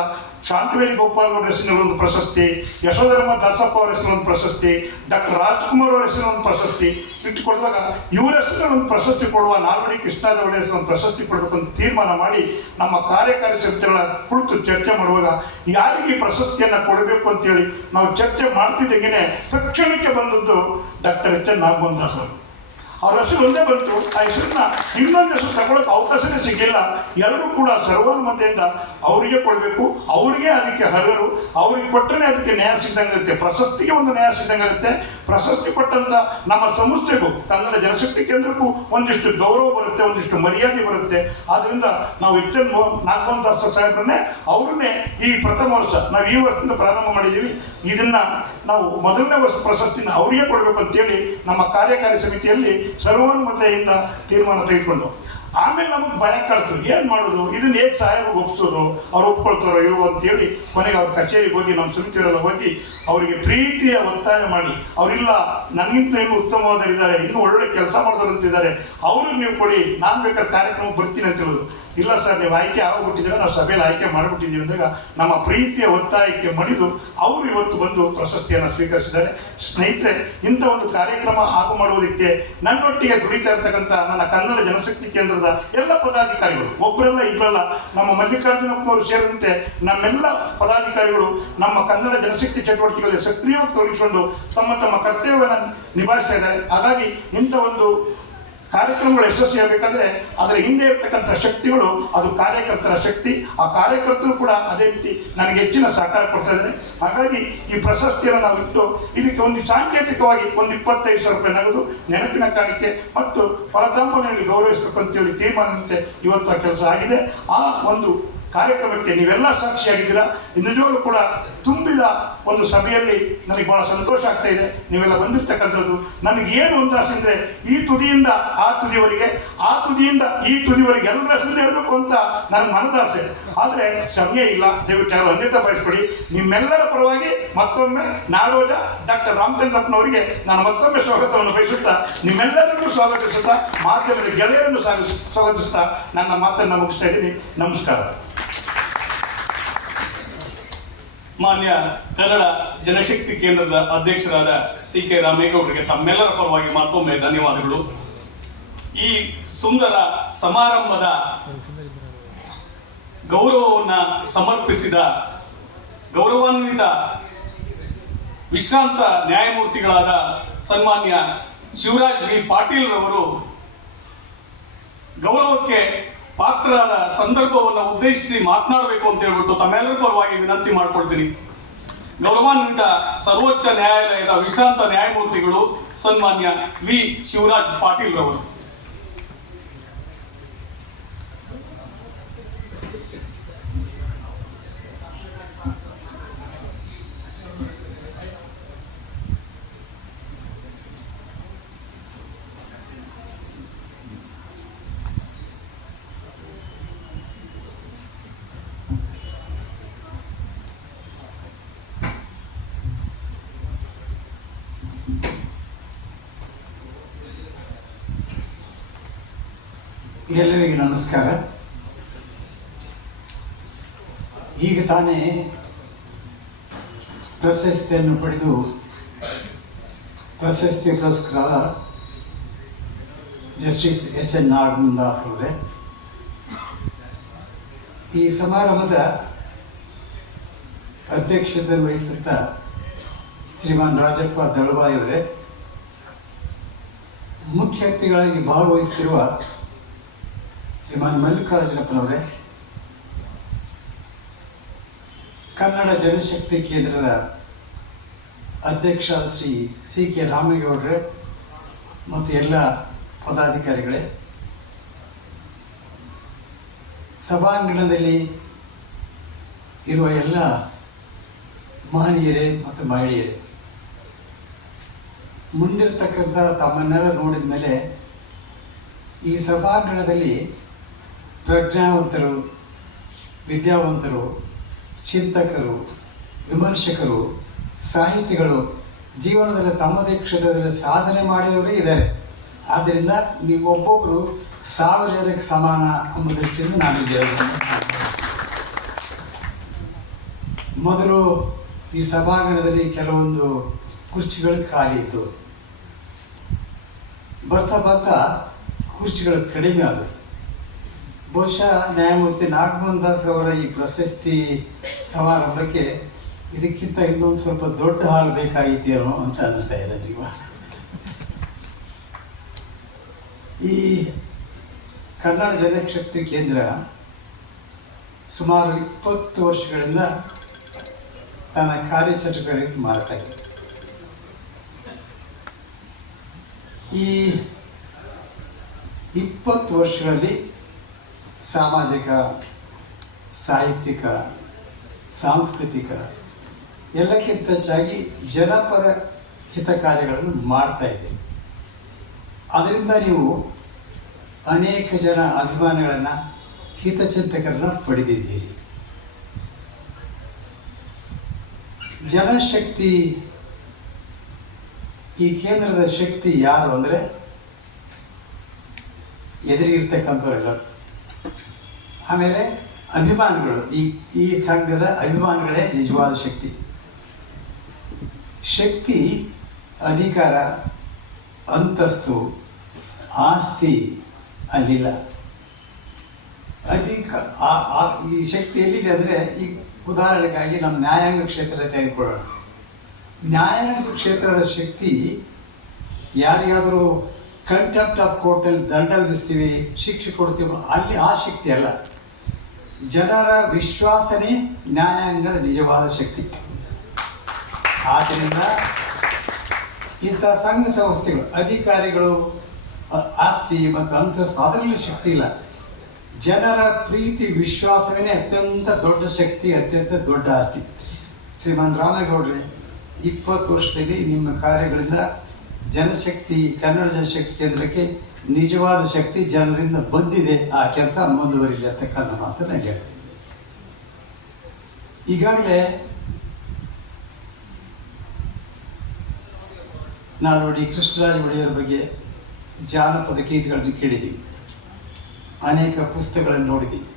ಶಾಂತವೇಲಿ ಗೋಪಾಲ್ ಅವರ ಹೆಸರಿನ ಒಂದು ಪ್ರಶಸ್ತಿ, ಯಶೋಧರ್ಮ ದಾಸಪ್ಪ ಅವರ ಹೆಸರಿನ ಒಂದು ಪ್ರಶಸ್ತಿ, ಡಾಕ್ಟರ್ ರಾಜ್ಕುಮಾರ್ ಅವರ ಹೆಸರಿನ ಒಂದು ಪ್ರಶಸ್ತಿ ಇಟ್ಟು ಕೊಡುವಾಗ ಇವರ ಹೆಸರಿನ ಒಂದು ಪ್ರಶಸ್ತಿ ಕೊಡುವ ನಾಲ್ವಡಿ ಕೃಷ್ಣರಾಜ ಹೆಸರಿನ ಒಂದು ಪ್ರಶಸ್ತಿ ಕೊಡಬೇಕು ಅಂತ ತೀರ್ಮಾನ ಮಾಡಿ ನಮ್ಮ ಕಾರ್ಯಕಾರಿ ಸಮಿತಿಗಳ ಕುಳಿತು ಚರ್ಚೆ ಮಾಡುವಾಗ ಯಾರಿಗೆ ಈ ಪ್ರಶಸ್ತಿಯನ್ನು ಕೊಡಬೇಕು ಅಂತೇಳಿ ನಾವು ಚರ್ಚೆ ಮಾಡ್ತಿದ್ದಾಗೇನೆ ತಕ್ಷಣಕ್ಕೆ ಬಂದದ್ದು doctor H N Nagamohan Das ಅವರು. ಅವ್ರ ಹೆಸರು ಒಂದೇ ಬಂತು, ಆ ಹೆಸರನ್ನ ಇನ್ನೊಂದು ಹೆಸರು ತಗೊಳ್ಳೋಕೆ ಅವಕಾಶನೇ ಸಿಗಲಿಲ್ಲ. ಎಲ್ಲರೂ ಕೂಡ ಸರ್ವಾನುಮತೆಯಿಂದ ಅವರಿಗೆ ಕೊಡಬೇಕು, ಅವರಿಗೆ ಅದಕ್ಕೆ ಹರರು, ಅವ್ರಿಗೆ ಕೊಟ್ಟರೆ ಅದಕ್ಕೆ ನ್ಯಾಯ ಸಿದ್ಧಂಗಿರುತ್ತೆ, ಪ್ರಶಸ್ತಿಗೆ ಒಂದು ನ್ಯಾಯ ಸಿದ್ಧಂಗಿರುತ್ತೆ. ಪ್ರಶಸ್ತಿ ಕೊಟ್ಟಂತ ನಮ್ಮ ಸಂಸ್ಥೆಗೂ ಕನ್ನಡ ಜನಶಕ್ತಿ ಕೇಂದ್ರಕ್ಕೂ ಒಂದಿಷ್ಟು ಗೌರವ ಬರುತ್ತೆ, ಒಂದಿಷ್ಟು ಮರ್ಯಾದೆ ಬರುತ್ತೆ. ಆದ್ರಿಂದ ನಾವು ಎಚ್ ಎನ್ ನಾಗಮೋಹನ್ ದಾಸ್ ಸಾಹೇಬ್ರನ್ನೇ ಅವ್ರನ್ನೇ ಈ ಪ್ರಥಮ ವರ್ಷ ನಾವು ಈ ವರ್ಷದಿಂದ ಪ್ರಾರಂಭ ಮಾಡಿದ್ದೀವಿ, ಇದನ್ನ ನಾವು ಮೊದಲನೇ ವರ್ಷ ಪ್ರಶಸ್ತಿನ ಅವರಿಗೆ ಕೊಡಬೇಕು ಅಂತೇಳಿ ನಮ್ಮ ಕಾರ್ಯಕಾರಿ ಸಮಿತಿಯಲ್ಲಿ ಸರ್ವಾನುಮತೆಯಿಂದ ತೀರ್ಮಾನ ತೆಗೆದುಕೊಂಡು ಆಮೇಲೆ ನಮಗೆ ಭಯ ಕಾಡ್ತು, ಏನ್ ಮಾಡೋದು, ಇದನ್ನ ಹೇಗೆ ಸಾಹೇಬ್ರಿಗೆ ಒಪ್ಸೋದು, ಅವ್ರು ಒಪ್ಕೊಳ್ತಾರೋ ಇವು ಅಂತೇಳಿ ಕೊನೆಗೆ ಅವ್ರ ಕಚೇರಿಗೆ ಹೋಗಿ ನಮ್ಮ ಸಮಿತಿಯವರೆಲ್ಲ ಹೋಗಿ ಅವರಿಗೆ ಪ್ರೀತಿಯ ಒತ್ತಾಯ ಮಾಡಿ, ಅವರಿಲ್ಲ ನನಗಿಂತ ಇನ್ನೂ ಉತ್ತಮವಾದರಿದ್ದಾರೆ, ಇನ್ನೂ ಒಳ್ಳೆ ಕೆಲಸ ಮಾಡಿದವರು ಅಂತಿದ್ದಾರೆ, ಅವ್ರಿಗೆ ನೀವು ಕೊಡಿ, ನಾನು ಬೇಕಾದ್ರೆ ಕಾರ್ಯಕ್ರಮ ಬರ್ತೀನಿ ಅಂತ ಹೇಳೋದು. ಇಲ್ಲ ಸರ್, ನೀವು ಆಯ್ಕೆ ಆಗ್ಬಿಟ್ಟಿದ್ದೀರ, ನಾವು ಸಭೆಯಲ್ಲಿ ಆಯ್ಕೆ ಮಾಡಿಬಿಟ್ಟಿದ್ದೀವಿ ಅಂದಾಗ ನಮ್ಮ ಪ್ರೀತಿಯ ಒತ್ತಾಯಕ್ಕೆ ಮಣಿದು ಅವರು ಇವತ್ತು ಬಂದು ಪ್ರಶಸ್ತಿಯನ್ನು ಸ್ವೀಕರಿಸಿದ್ದಾರೆ. ಸ್ನೇಹಿತರೆ, ಇಂಥ ಒಂದು ಕಾರ್ಯಕ್ರಮ ಆಗು ಮಾಡುವುದಕ್ಕೆ ನನ್ನೊಟ್ಟಿಗೆ ದುಡಿತಾ ಇರ್ತಕ್ಕಂಥ ನನ್ನ ಕನ್ನಡ ಜನಶಕ್ತಿ ಕೇಂದ್ರದ ಎಲ್ಲ ಪದಾಧಿಕಾರಿಗಳು, ಒಬ್ಬರಲ್ಲ ಇಬ್ಬರಲ್ಲ, ನಮ್ಮ ಮಲ್ಲಿಕಾರ್ಜುನಪ್ಪನವರು ಸೇರಿದಂತೆ ನಮ್ಮೆಲ್ಲ ಪದಾಧಿಕಾರಿಗಳು ನಮ್ಮ ಕನ್ನಡ ಜನಶಕ್ತಿ ಚಟುವಟಿಕೆಗಳಲ್ಲಿ ಸಕ್ರಿಯವಾಗಿ ತೊಡಗಿಸಿಕೊಂಡು ತಮ್ಮ ತಮ್ಮ ಕರ್ತವ್ಯವನ್ನು ನಿಭಾಯಿಸ್ತಾ ಇದ್ದಾರೆ. ಹಾಗಾಗಿ ಇಂಥ ಒಂದು ಕಾರ್ಯಕ್ರಮಗಳು ಯಶಸ್ವಿಯಾಗಬೇಕಾದ್ರೆ ಅದರ ಹಿಂದೆ ಇರ್ತಕ್ಕಂಥ ಶಕ್ತಿಗಳು, ಅದು ಕಾರ್ಯಕರ್ತರ ಶಕ್ತಿ. ಆ ಕಾರ್ಯಕರ್ತರು ಕೂಡ ಅದೇ ರೀತಿ ನನಗೆ ಹೆಚ್ಚಿನ ಸಹಕಾರ ಕೊಡ್ತಾ ಇದ್ದಾರೆ. ಹಾಗಾಗಿ ಈ ಪ್ರಶಸ್ತಿಯನ್ನು ನಾವು ಇಟ್ಟು ಇದಕ್ಕೆ ಒಂದು ಸಾಂಕೇತಿಕವಾಗಿ ಒಂದು 25,000 ರೂಪಾಯಿ ನಗದು ನೆನಪಿನ ಕಾಣಿಕೆ ಮತ್ತು ಫಲತಾಂಬನೆಯಲ್ಲಿ ಗೌರವಿಸಬೇಕು ಅಂತೇಳಿ ತೀರ್ಮಾನದಂತೆ ಇವತ್ತು ಆ ಕೆಲಸ ಆಗಿದೆ. ಆ ಒಂದು ಕಾರ್ಯಕ್ರಮಕ್ಕೆ ನೀವೆಲ್ಲ ಸಾಕ್ಷಿಯಾಗಿದ್ದೀರಾ. ನಿಜವಾಗ್ಲೂ ಕೂಡ ತುಂಬಿದ ಒಂದು ಸಭೆಯಲ್ಲಿ ನನಗೆ ಬಹಳ ಸಂತೋಷ ಆಗ್ತಾ ಇದೆ, ನೀವೆಲ್ಲ ಬಂದಿರ್ತಕ್ಕಂಥದ್ದು. ನನಗೆ ಏನು ಒಂದು ಆಸೆ ಅಂದರೆ ಈ ತುದಿಯಿಂದ ಆ ತುದಿವರೆಗೆ, ಆ ತುದಿಯಿಂದ ಈ ತುದಿವರೆಗೆ ಎಲ್ಲರ ಹೆಸರು ಹೇಳಬೇಕು ಅಂತ ನನಗೆ ಮನದಾಸೆ. ಆದರೆ ಸಮಯ ಇಲ್ಲ, ದಯವಿಟ್ಟು ಯಾರು ಅನ್ಯತಾ ಬಯಸ್ಬೇಡಿ. ನಿಮ್ಮೆಲ್ಲರ ಪರವಾಗಿ ಮತ್ತೊಮ್ಮೆ ನಾಡೋಜ ಡಾಕ್ಟರ್ ರಾಮಚಂದ್ರಪ್ಪನವರಿಗೆ ನಾನು ಮತ್ತೊಮ್ಮೆ ಸ್ವಾಗತವನ್ನು ಬಯಸುತ್ತಾ, ನಿಮ್ಮೆಲ್ಲರನ್ನೂ ಸ್ವಾಗತಿಸುತ್ತಾ, ಮಾಧ್ಯಮದ ಗೆಳೆಯರನ್ನು ಸ್ವಾಗತಿಸುತ್ತಾ ನನ್ನ ಮಾತನ್ನು ಮುಗಿಸ್ತಾ ಇದ್ದೀನಿ. ನಮಸ್ಕಾರ. ಮಾನ್ಯ ಕನ್ನಡ ಜನಶಕ್ತಿ ಕೇಂದ್ರದ ಅಧ್ಯಕ್ಷರಾದ ಸಿ ಕೆ ರಾಮೇಗೌಡರಿಗೆ ತಮ್ಮೆಲ್ಲರ ಪರವಾಗಿ ಮತ್ತೊಮ್ಮೆ ಧನ್ಯವಾದಗಳು. ಈ ಸುಂದರ ಸಮಾರಂಭದ ಗೌರವವನ್ನು ಸಮರ್ಪಿಸಿದ ಗೌರವಾನ್ವಿತ ವಿಶ್ರಾಂತ ನ್ಯಾಯಮೂರ್ತಿಗಳಾದ ಸನ್ಮಾನ್ಯ ಶಿವರಾಜ್ ಬಿ ಪಾಟೀಲ್ ರವರು ಗೌರವಕ್ಕೆ ಪಾತ್ರರಾದ ಸಂದರ್ಭವನ್ನು ಉದ್ದೇಶಿಸಿ ಮಾತನಾಡಬೇಕು ಅಂತ ಹೇಳ್ಬಿಟ್ಟು ತಮ್ಮೆಲ್ಲರ ಪರವಾಗಿ ವಿನಂತಿ ಮಾಡ್ಕೊಳ್ತೀನಿ. ಗೌರವಾನ್ವಿತ ಸರ್ವೋಚ್ಚ ನ್ಯಾಯಾಲಯದ ವಿಶ್ರಾಂತ ನ್ಯಾಯಮೂರ್ತಿಗಳು ಸನ್ಮಾನ್ಯ ವಿ ಶಿವರಾಜ್ ಪಾಟೀಲ್ ರವರು. ಎಲ್ಲರಿಗೂ ನಮಸ್ಕಾರ. ಈಗ ತಾನೇ ಪ್ರಶಸ್ತಿಯನ್ನು ಪಡೆದು ಪ್ರಶಸ್ತಿ ಪುರಸ್ಕೃತ justice H N Nagamohan Das ಅವರೇ, ಈ ಸಮಾರಂಭದ ಅಧ್ಯಕ್ಷತೆ ವಹಿಸಿದ ಶ್ರೀಮಾನ್ ರಾಜಪ್ಪ ದಳವಾಯಿ ಅವರೇ, ಮುಖ್ಯ ಅತಿಥಿಗಳಾಗಿ ಭಾಗವಹಿಸುತ್ತಿರುವ ಶ್ರೀಮಾನ್ ಮಲ್ಲಿಕಾರ್ಜುನಪ್ಪನವರೇ, ಕನ್ನಡ ಜನಶಕ್ತಿ ಕೇಂದ್ರದ ಅಧ್ಯಕ್ಷ ಶ್ರೀ ಸಿ.ಕೆ. ರಾಮೇಗೌಡರೇ ಮತ್ತು ಎಲ್ಲ ಪದಾಧಿಕಾರಿಗಳೇ, ಸಭಾಂಗಣದಲ್ಲಿ ಇರುವ ಎಲ್ಲ ಮಹನೀಯರೇ ಮತ್ತು ಮಹಿಳೆಯರೇ, ಮುಂದಿರ್ತಕ್ಕಂಥ ತಮ್ಮನ್ನೆಲ್ಲ ನೋಡಿದ ಮೇಲೆ ಈ ಸಭಾಂಗಣದಲ್ಲಿ ಪ್ರಜ್ಞಾವಂತರು, ವಿದ್ಯಾವಂತರು, ಚಿಂತಕರು, ವಿಮರ್ಶಕರು, ಸಾಹಿತಿಗಳು, ಜೀವನದಲ್ಲಿ ತಮ್ಮದೇ ಕ್ಷೇತ್ರದಲ್ಲಿ ಸಾಧನೆ ಮಾಡಿದವರೇ ಇದ್ದಾರೆ. ಆದ್ದರಿಂದ ನೀವು ಒಬ್ಬೊಬ್ಬರು 1000 ಜನಕ್ಕೆ ಸಮಾನ ಎಂಬ ದೃಷ್ಟಿಯಿಂದ ನಾನಿದ್ದೇವೆ. ಮೊದಲು ಈ ಸಭಾಂಗಣದಲ್ಲಿ ಕೆಲವೊಂದು ಕುರ್ಚಿಗಳು ಖಾಲಿ ಇದ್ದು, ಬರ್ತಾ ಬರ್ತಾ ಕುರ್ಚಿಗಳು ಕಡಿಮೆ ಆದವು. ಬಹುಶಃ ನ್ಯಾಯಮೂರ್ತಿ ನಾಗಮೋಹನ್ ದಾಸ್ ಅವರ ಈ ಪ್ರಶಸ್ತಿ ಸಮಾರಂಭಕ್ಕೆ ಇದಕ್ಕಿಂತ ಇನ್ನೊಂದು ಸ್ವಲ್ಪ ದೊಡ್ಡ ಹಾಲ್ ಬೇಕಾಗಿತ್ತೇನೋ ಅಂತ ಅನ್ನಿಸ್ತಾ ಇದೆ ನೀವು. ಈ ಕನ್ನಡ ಜನಶಕ್ತಿ ಕೇಂದ್ರ ಸುಮಾರು 20 ವರ್ಷಗಳಿಂದ ತನ್ನ ಕಾರ್ಯಚಟುವಟಿಕೆ ಮಾಡ್ತಾ ಇದೆ. ಈ 20 ವರ್ಷಗಳಲ್ಲಿ ಸಾಮಾಜಿಕ, ಸಾಹಿತ್ಯಿಕ, ಸಾಂಸ್ಕೃತಿಕ ಎಲ್ಲಕ್ಕಿಂತ ಹೆಚ್ಚಾಗಿ ಜನಪರ ಹಿತ ಕಾರ್ಯಗಳನ್ನು ಮಾಡ್ತಾ ಇದ್ದೀರಿ. ಅದರಿಂದ ನೀವು ಅನೇಕ ಜನ ಅಭಿಮಾನಿಗಳನ್ನು, ಹಿತಚಿಂತಕರನ್ನು ಪಡೆದಿದ್ದೀರಿ. ಜನಶಕ್ತಿ ಈ ಕೇಂದ್ರದ ಶಕ್ತಿ ಯಾರು ಅಂದರೆ ಎದುರಿಗಿರ್ತಕ್ಕಂಥವರೆಲ್ಲ. ಆಮೇಲೆ ಅಭಿಮಾನಿಗಳು, ಈ ಸಂಘದ ಅಭಿಮಾನಿಗಳೇ ನಿಜವಾದ ಶಕ್ತಿ. ಶಕ್ತಿ ಅಧಿಕಾರ, ಅಂತಸ್ತು, ಆಸ್ತಿ ಅಲ್ಲಿಲ್ಲ. ಈ ಶಕ್ತಿ ಎಲ್ಲಿದೆ ಅಂದರೆ, ಈ ಉದಾಹರಣೆಗಾಗಿ ನಮ್ಮ ನ್ಯಾಯಾಂಗ ಕ್ಷೇತ್ರ ತೆಗೆದುಕೊಳ್ಳೋಣ. ನ್ಯಾಯಾಂಗ ಕ್ಷೇತ್ರದ ಶಕ್ತಿ ಯಾರಿಗಾದರೂ ಕಂಟೆಂಪ್ಟ್ ಆಫ್ ಕೋರ್ಟಲ್ಲಿ ದಂಡ ವಿಧಿಸ್ತೀವಿ, ಶಿಕ್ಷೆ ಕೊಡ್ತೀವಿ, ಅಲ್ಲಿ ಆ ಶಕ್ತಿ ಅಲ್ಲ. ಜನರ ವಿಶ್ವಾಸನೇ ನ್ಯಾಯಾಂಗದ ನಿಜವಾದ ಶಕ್ತಿ. ಆದ್ದರಿಂದ ಇಂಥ ಸಂಘ ಸಂಸ್ಥೆಗಳು, ಅಧಿಕಾರಿಗಳು, ಆಸ್ತಿ ಮತ್ತು ಅಂತಸ್ತು ಅದರಲ್ಲಿ ಶಕ್ತಿ ಇಲ್ಲ. ಜನರ ಪ್ರೀತಿ ವಿಶ್ವಾಸವೇ ಅತ್ಯಂತ ದೊಡ್ಡ ಶಕ್ತಿ, ಅತ್ಯಂತ ದೊಡ್ಡ ಆಸ್ತಿ. ಶ್ರೀಮಾನ್ ರಾಮೇಗೌಡ್ರೆ, 20 ವರ್ಷದಲ್ಲಿ ನಿಮ್ಮ ಕಾರ್ಯಗಳಿಂದ ಜನಶಕ್ತಿ, ಕನ್ನಡ ಜನಶಕ್ತಿ ಕೇಂದ್ರಕ್ಕೆ ನಿಜವಾದ ಶಕ್ತಿ ಜನರಿಂದ ಬಂದಿದೆ. ಆ ಕೆಲಸ ಮುಂದುವರಿಲಿ ಅಂತಕ್ಕಂಥ ಮಾತನ್ನು ಹೇಳ್ತೀನಿ. ಈಗಾಗಲೇ ನಾಲ್ವಡಿ ಕೃಷ್ಣರಾಜ ಒಡೆಯರ ಬಗ್ಗೆ ಜಾನಪದ ಗೀತೆಗಳನ್ನು ಕೇಳಿದ್ದೀವಿ, ಅನೇಕ ಪುಸ್ತಕಗಳನ್ನು ನೋಡಿದ್ದೀವಿ,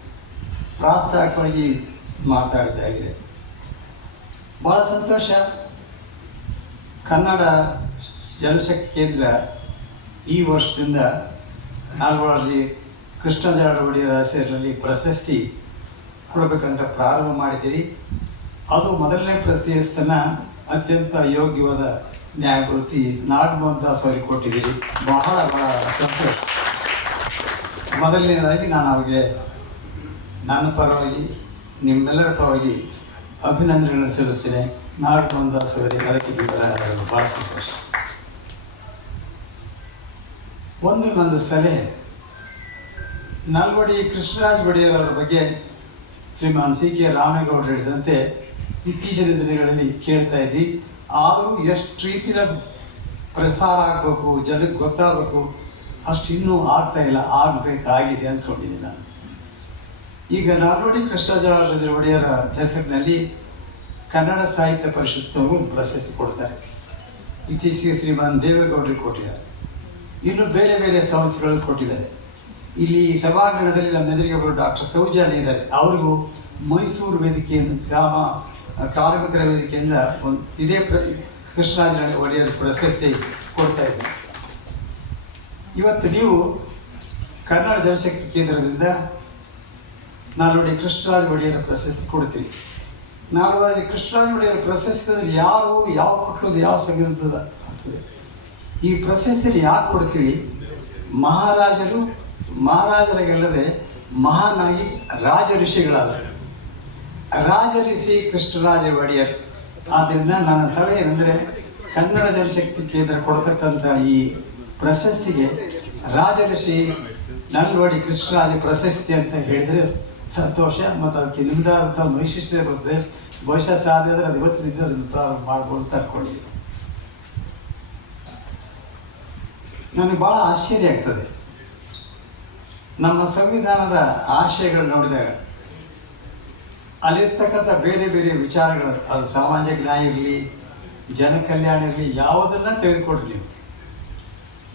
ಪ್ರಾಸ್ತಾವಿಕವಾಗಿ ಮಾತಾಡಿದ್ದಾಗಿದೆ. ಭಾಳ ಸಂತೋಷ. ಕನ್ನಡ ಜನಶಕ್ತಿ ಕೇಂದ್ರ ಈ ವರ್ಷದಿಂದ ನಾಲ್ವಡಿ ಕೃಷ್ಣರಾಜ ಒಡೆಯರ ಹೆಸರಿನಲ್ಲಿ ಪ್ರಶಸ್ತಿ ಕೊಡಬೇಕಂತ ಪ್ರಾರಂಭ ಮಾಡಿದ್ದೀರಿ. ಅದು ಮೊದಲನೇ ಪ್ರಶಸ್ತಿಯನ್ನು ಅತ್ಯಂತ ಯೋಗ್ಯವಾದ ನ್ಯಾಯಮೂರ್ತಿ ನಾಗಮೋಹನ್ ದಾಸ್ ಅವರಿಗೆ ಕೊಟ್ಟಿದ್ದೀರಿ. ಬಹಳ ಬಹಳ ಸಂತೋಷ. ಮೊದಲನೇದಾಗಿ ನಾನು ಅವರಿಗೆ ನನ್ನ ಪರವಾಗಿ, ನಿಮ್ಮೆಲ್ಲರ ಪರವಾಗಿ ಅಭಿನಂದನೆಗಳನ್ನು ಸಲ್ಲಿಸ್ತೇನೆ. ನಾಗಮೋಹನ್ ದಾಸ್ ಅವರಿಗೆ ಅದಕ್ಕೆ ಬಹಳ ಸಂತೋಷ. ಒಂದು ನಂದು ಸಲಹೆ, ನಾಲ್ವಡಿ ಕೃಷ್ಣರಾಜ ಒಡೆಯರವರ ಬಗ್ಗೆ ಶ್ರೀಮಾನ್ ಸಿ.ಕೆ. ರಾಮೇಗೌಡರು ಹೇಳಿದಂತೆ ಇತ್ತೀಚಿನ ದಿನಗಳಲ್ಲಿ ಕೇಳ್ತಾ ಇದ್ವಿ. ಆದರೂ ಎಷ್ಟು ರೀತಿಯ ಪ್ರಸಾರ ಆಗಬೇಕು, ಜನಕ್ಕೆ ಗೊತ್ತಾಗಬೇಕು, ಅಷ್ಟು ಇನ್ನೂ ಆಗ್ತಾ ಇಲ್ಲ. ಆಗಬೇಕಾಗಿದೆ ಅಂದ್ಕೊಂಡಿದ್ದೀನಿ ನಾನು. ಈಗ ನಾಲ್ವಡಿ ಕೃಷ್ಣರಾಜ ಒಡೆಯರ ಹೆಸರಿನಲ್ಲಿ ಕನ್ನಡ ಸಾಹಿತ್ಯ ಪರಿಷತ್ನವರು ಒಂದು ಪ್ರಶಸ್ತಿ ಕೊಡ್ತಾರೆ. ಇತ್ತೀಚೆಗೆ ಶ್ರೀಮಾನ್ ದೇವೇಗೌಡರಿಗೆ ಕೊಟ್ಟಿದ್ದಾರೆ. ಇನ್ನು ಬೇರೆ ಬೇರೆ ಸಂಸ್ಥೆಗಳು ಕೊಟ್ಟಿದ್ದಾರೆ. ಇಲ್ಲಿ ಸಭಾಂಗಣದಲ್ಲಿ ನಮ್ಮ ಎದುರಿಗೆ ಒಬ್ಬರು ಡಾಕ್ಟರ್ ಸೌಜನ್ಯ ಇದ್ದಾರೆ. ಅವರಿಗೂ ಮೈಸೂರು ವೇದಿಕೆಯಿಂದ, ಕಾರ್ಮಿಕರ ವೇದಿಕೆಯಿಂದ ಒಂದು ಇದೇ ಕೃಷ್ಣರಾಜ ಒಡೆಯರ ಪ್ರಶಸ್ತಿ ಕೊಡ್ತಾ ಇದ್ದಾರೆ. ಇವತ್ತು ನೀವು ಕನ್ನಡ ಜನಶಕ್ತಿ ಕೇಂದ್ರದಿಂದ ನಾಲ್ವಡಿ ಕೃಷ್ಣರಾಜ ಒಡೆಯರ ಪ್ರಶಸ್ತಿ ಕೊಡ್ತೀರಿ. ನಾಲ್ವಡಿ ಕೃಷ್ಣರಾಜ ಒಡೆಯರ ಪ್ರಶಸ್ತಿ ಅಂದರೆ ಯಾರು, ಯಾವ ಪಕ್ಷದ, ಯಾವ ಸಂಘದ ಆಗ್ತದೆ. ಈ ಪ್ರಶಸ್ತಿಯಲ್ಲಿ ಯಾಕೆ ಕೊಡ್ತೀವಿ? ಮಹಾರಾಜರಿಗಲ್ಲದೆ ಮಹಾನಾಗಿ ರಾಜ ಋಷಿಗಳಾದರು. ರಾಜ ಋಷಿ ಕೃಷ್ಣರಾಜ ಒಡೆಯರ್. ಆದ್ದರಿಂದ ನನ್ನ ಸಲಹೆ ಏನಂದರೆ ಕನ್ನಡ ಜನಶಕ್ತಿ ಕೇಂದ್ರ ಕೊಡ್ತಕ್ಕಂಥ ಈ ಪ್ರಶಸ್ತಿಗೆ ರಾಜ ಋಷಿ ನಲ್ವಡಿ ಕೃಷ್ಣರಾಜ ಪ್ರಶಸ್ತಿ ಅಂತ ಹೇಳಿದರೆ ಸಂತೋಷ. ಮತ್ತು ಅದಕ್ಕೆ ನಿಮ್ಮದಾದಂಥ ವೈಶಿಷ್ಟ್ಯ ಬರ್ತದೆ. ಬಹುಶಃ ಸಾಧ್ಯ ಆದರೆ ಅದು ಇವತ್ತಿನಿಂದ ಅದನ್ನು ಪ್ರಾರಂಭ ಮಾಡ್ಬೋದು ಅಂತ ಅನ್ಕೊಂಡಿದ್ದೀನಿ. ನನಗೆ ಭಾಳ ಆಶ್ಚರ್ಯ ಆಗ್ತದೆ ನಮ್ಮ ಸಂವಿಧಾನದ ಆಶಯಗಳು ನೋಡಿದಾಗ ಅಲ್ಲಿರ್ತಕ್ಕಂಥ ಬೇರೆ ಬೇರೆ ವಿಚಾರಗಳು, ಅದು ಸಾಮಾಜಿಕ ನ್ಯಾಯ ಇರಲಿ, ಜನ ಕಲ್ಯಾಣ ಇರಲಿ, ಯಾವುದನ್ನ ತೆಗೆದುಕೊಡ್ರಿ ನೀವು.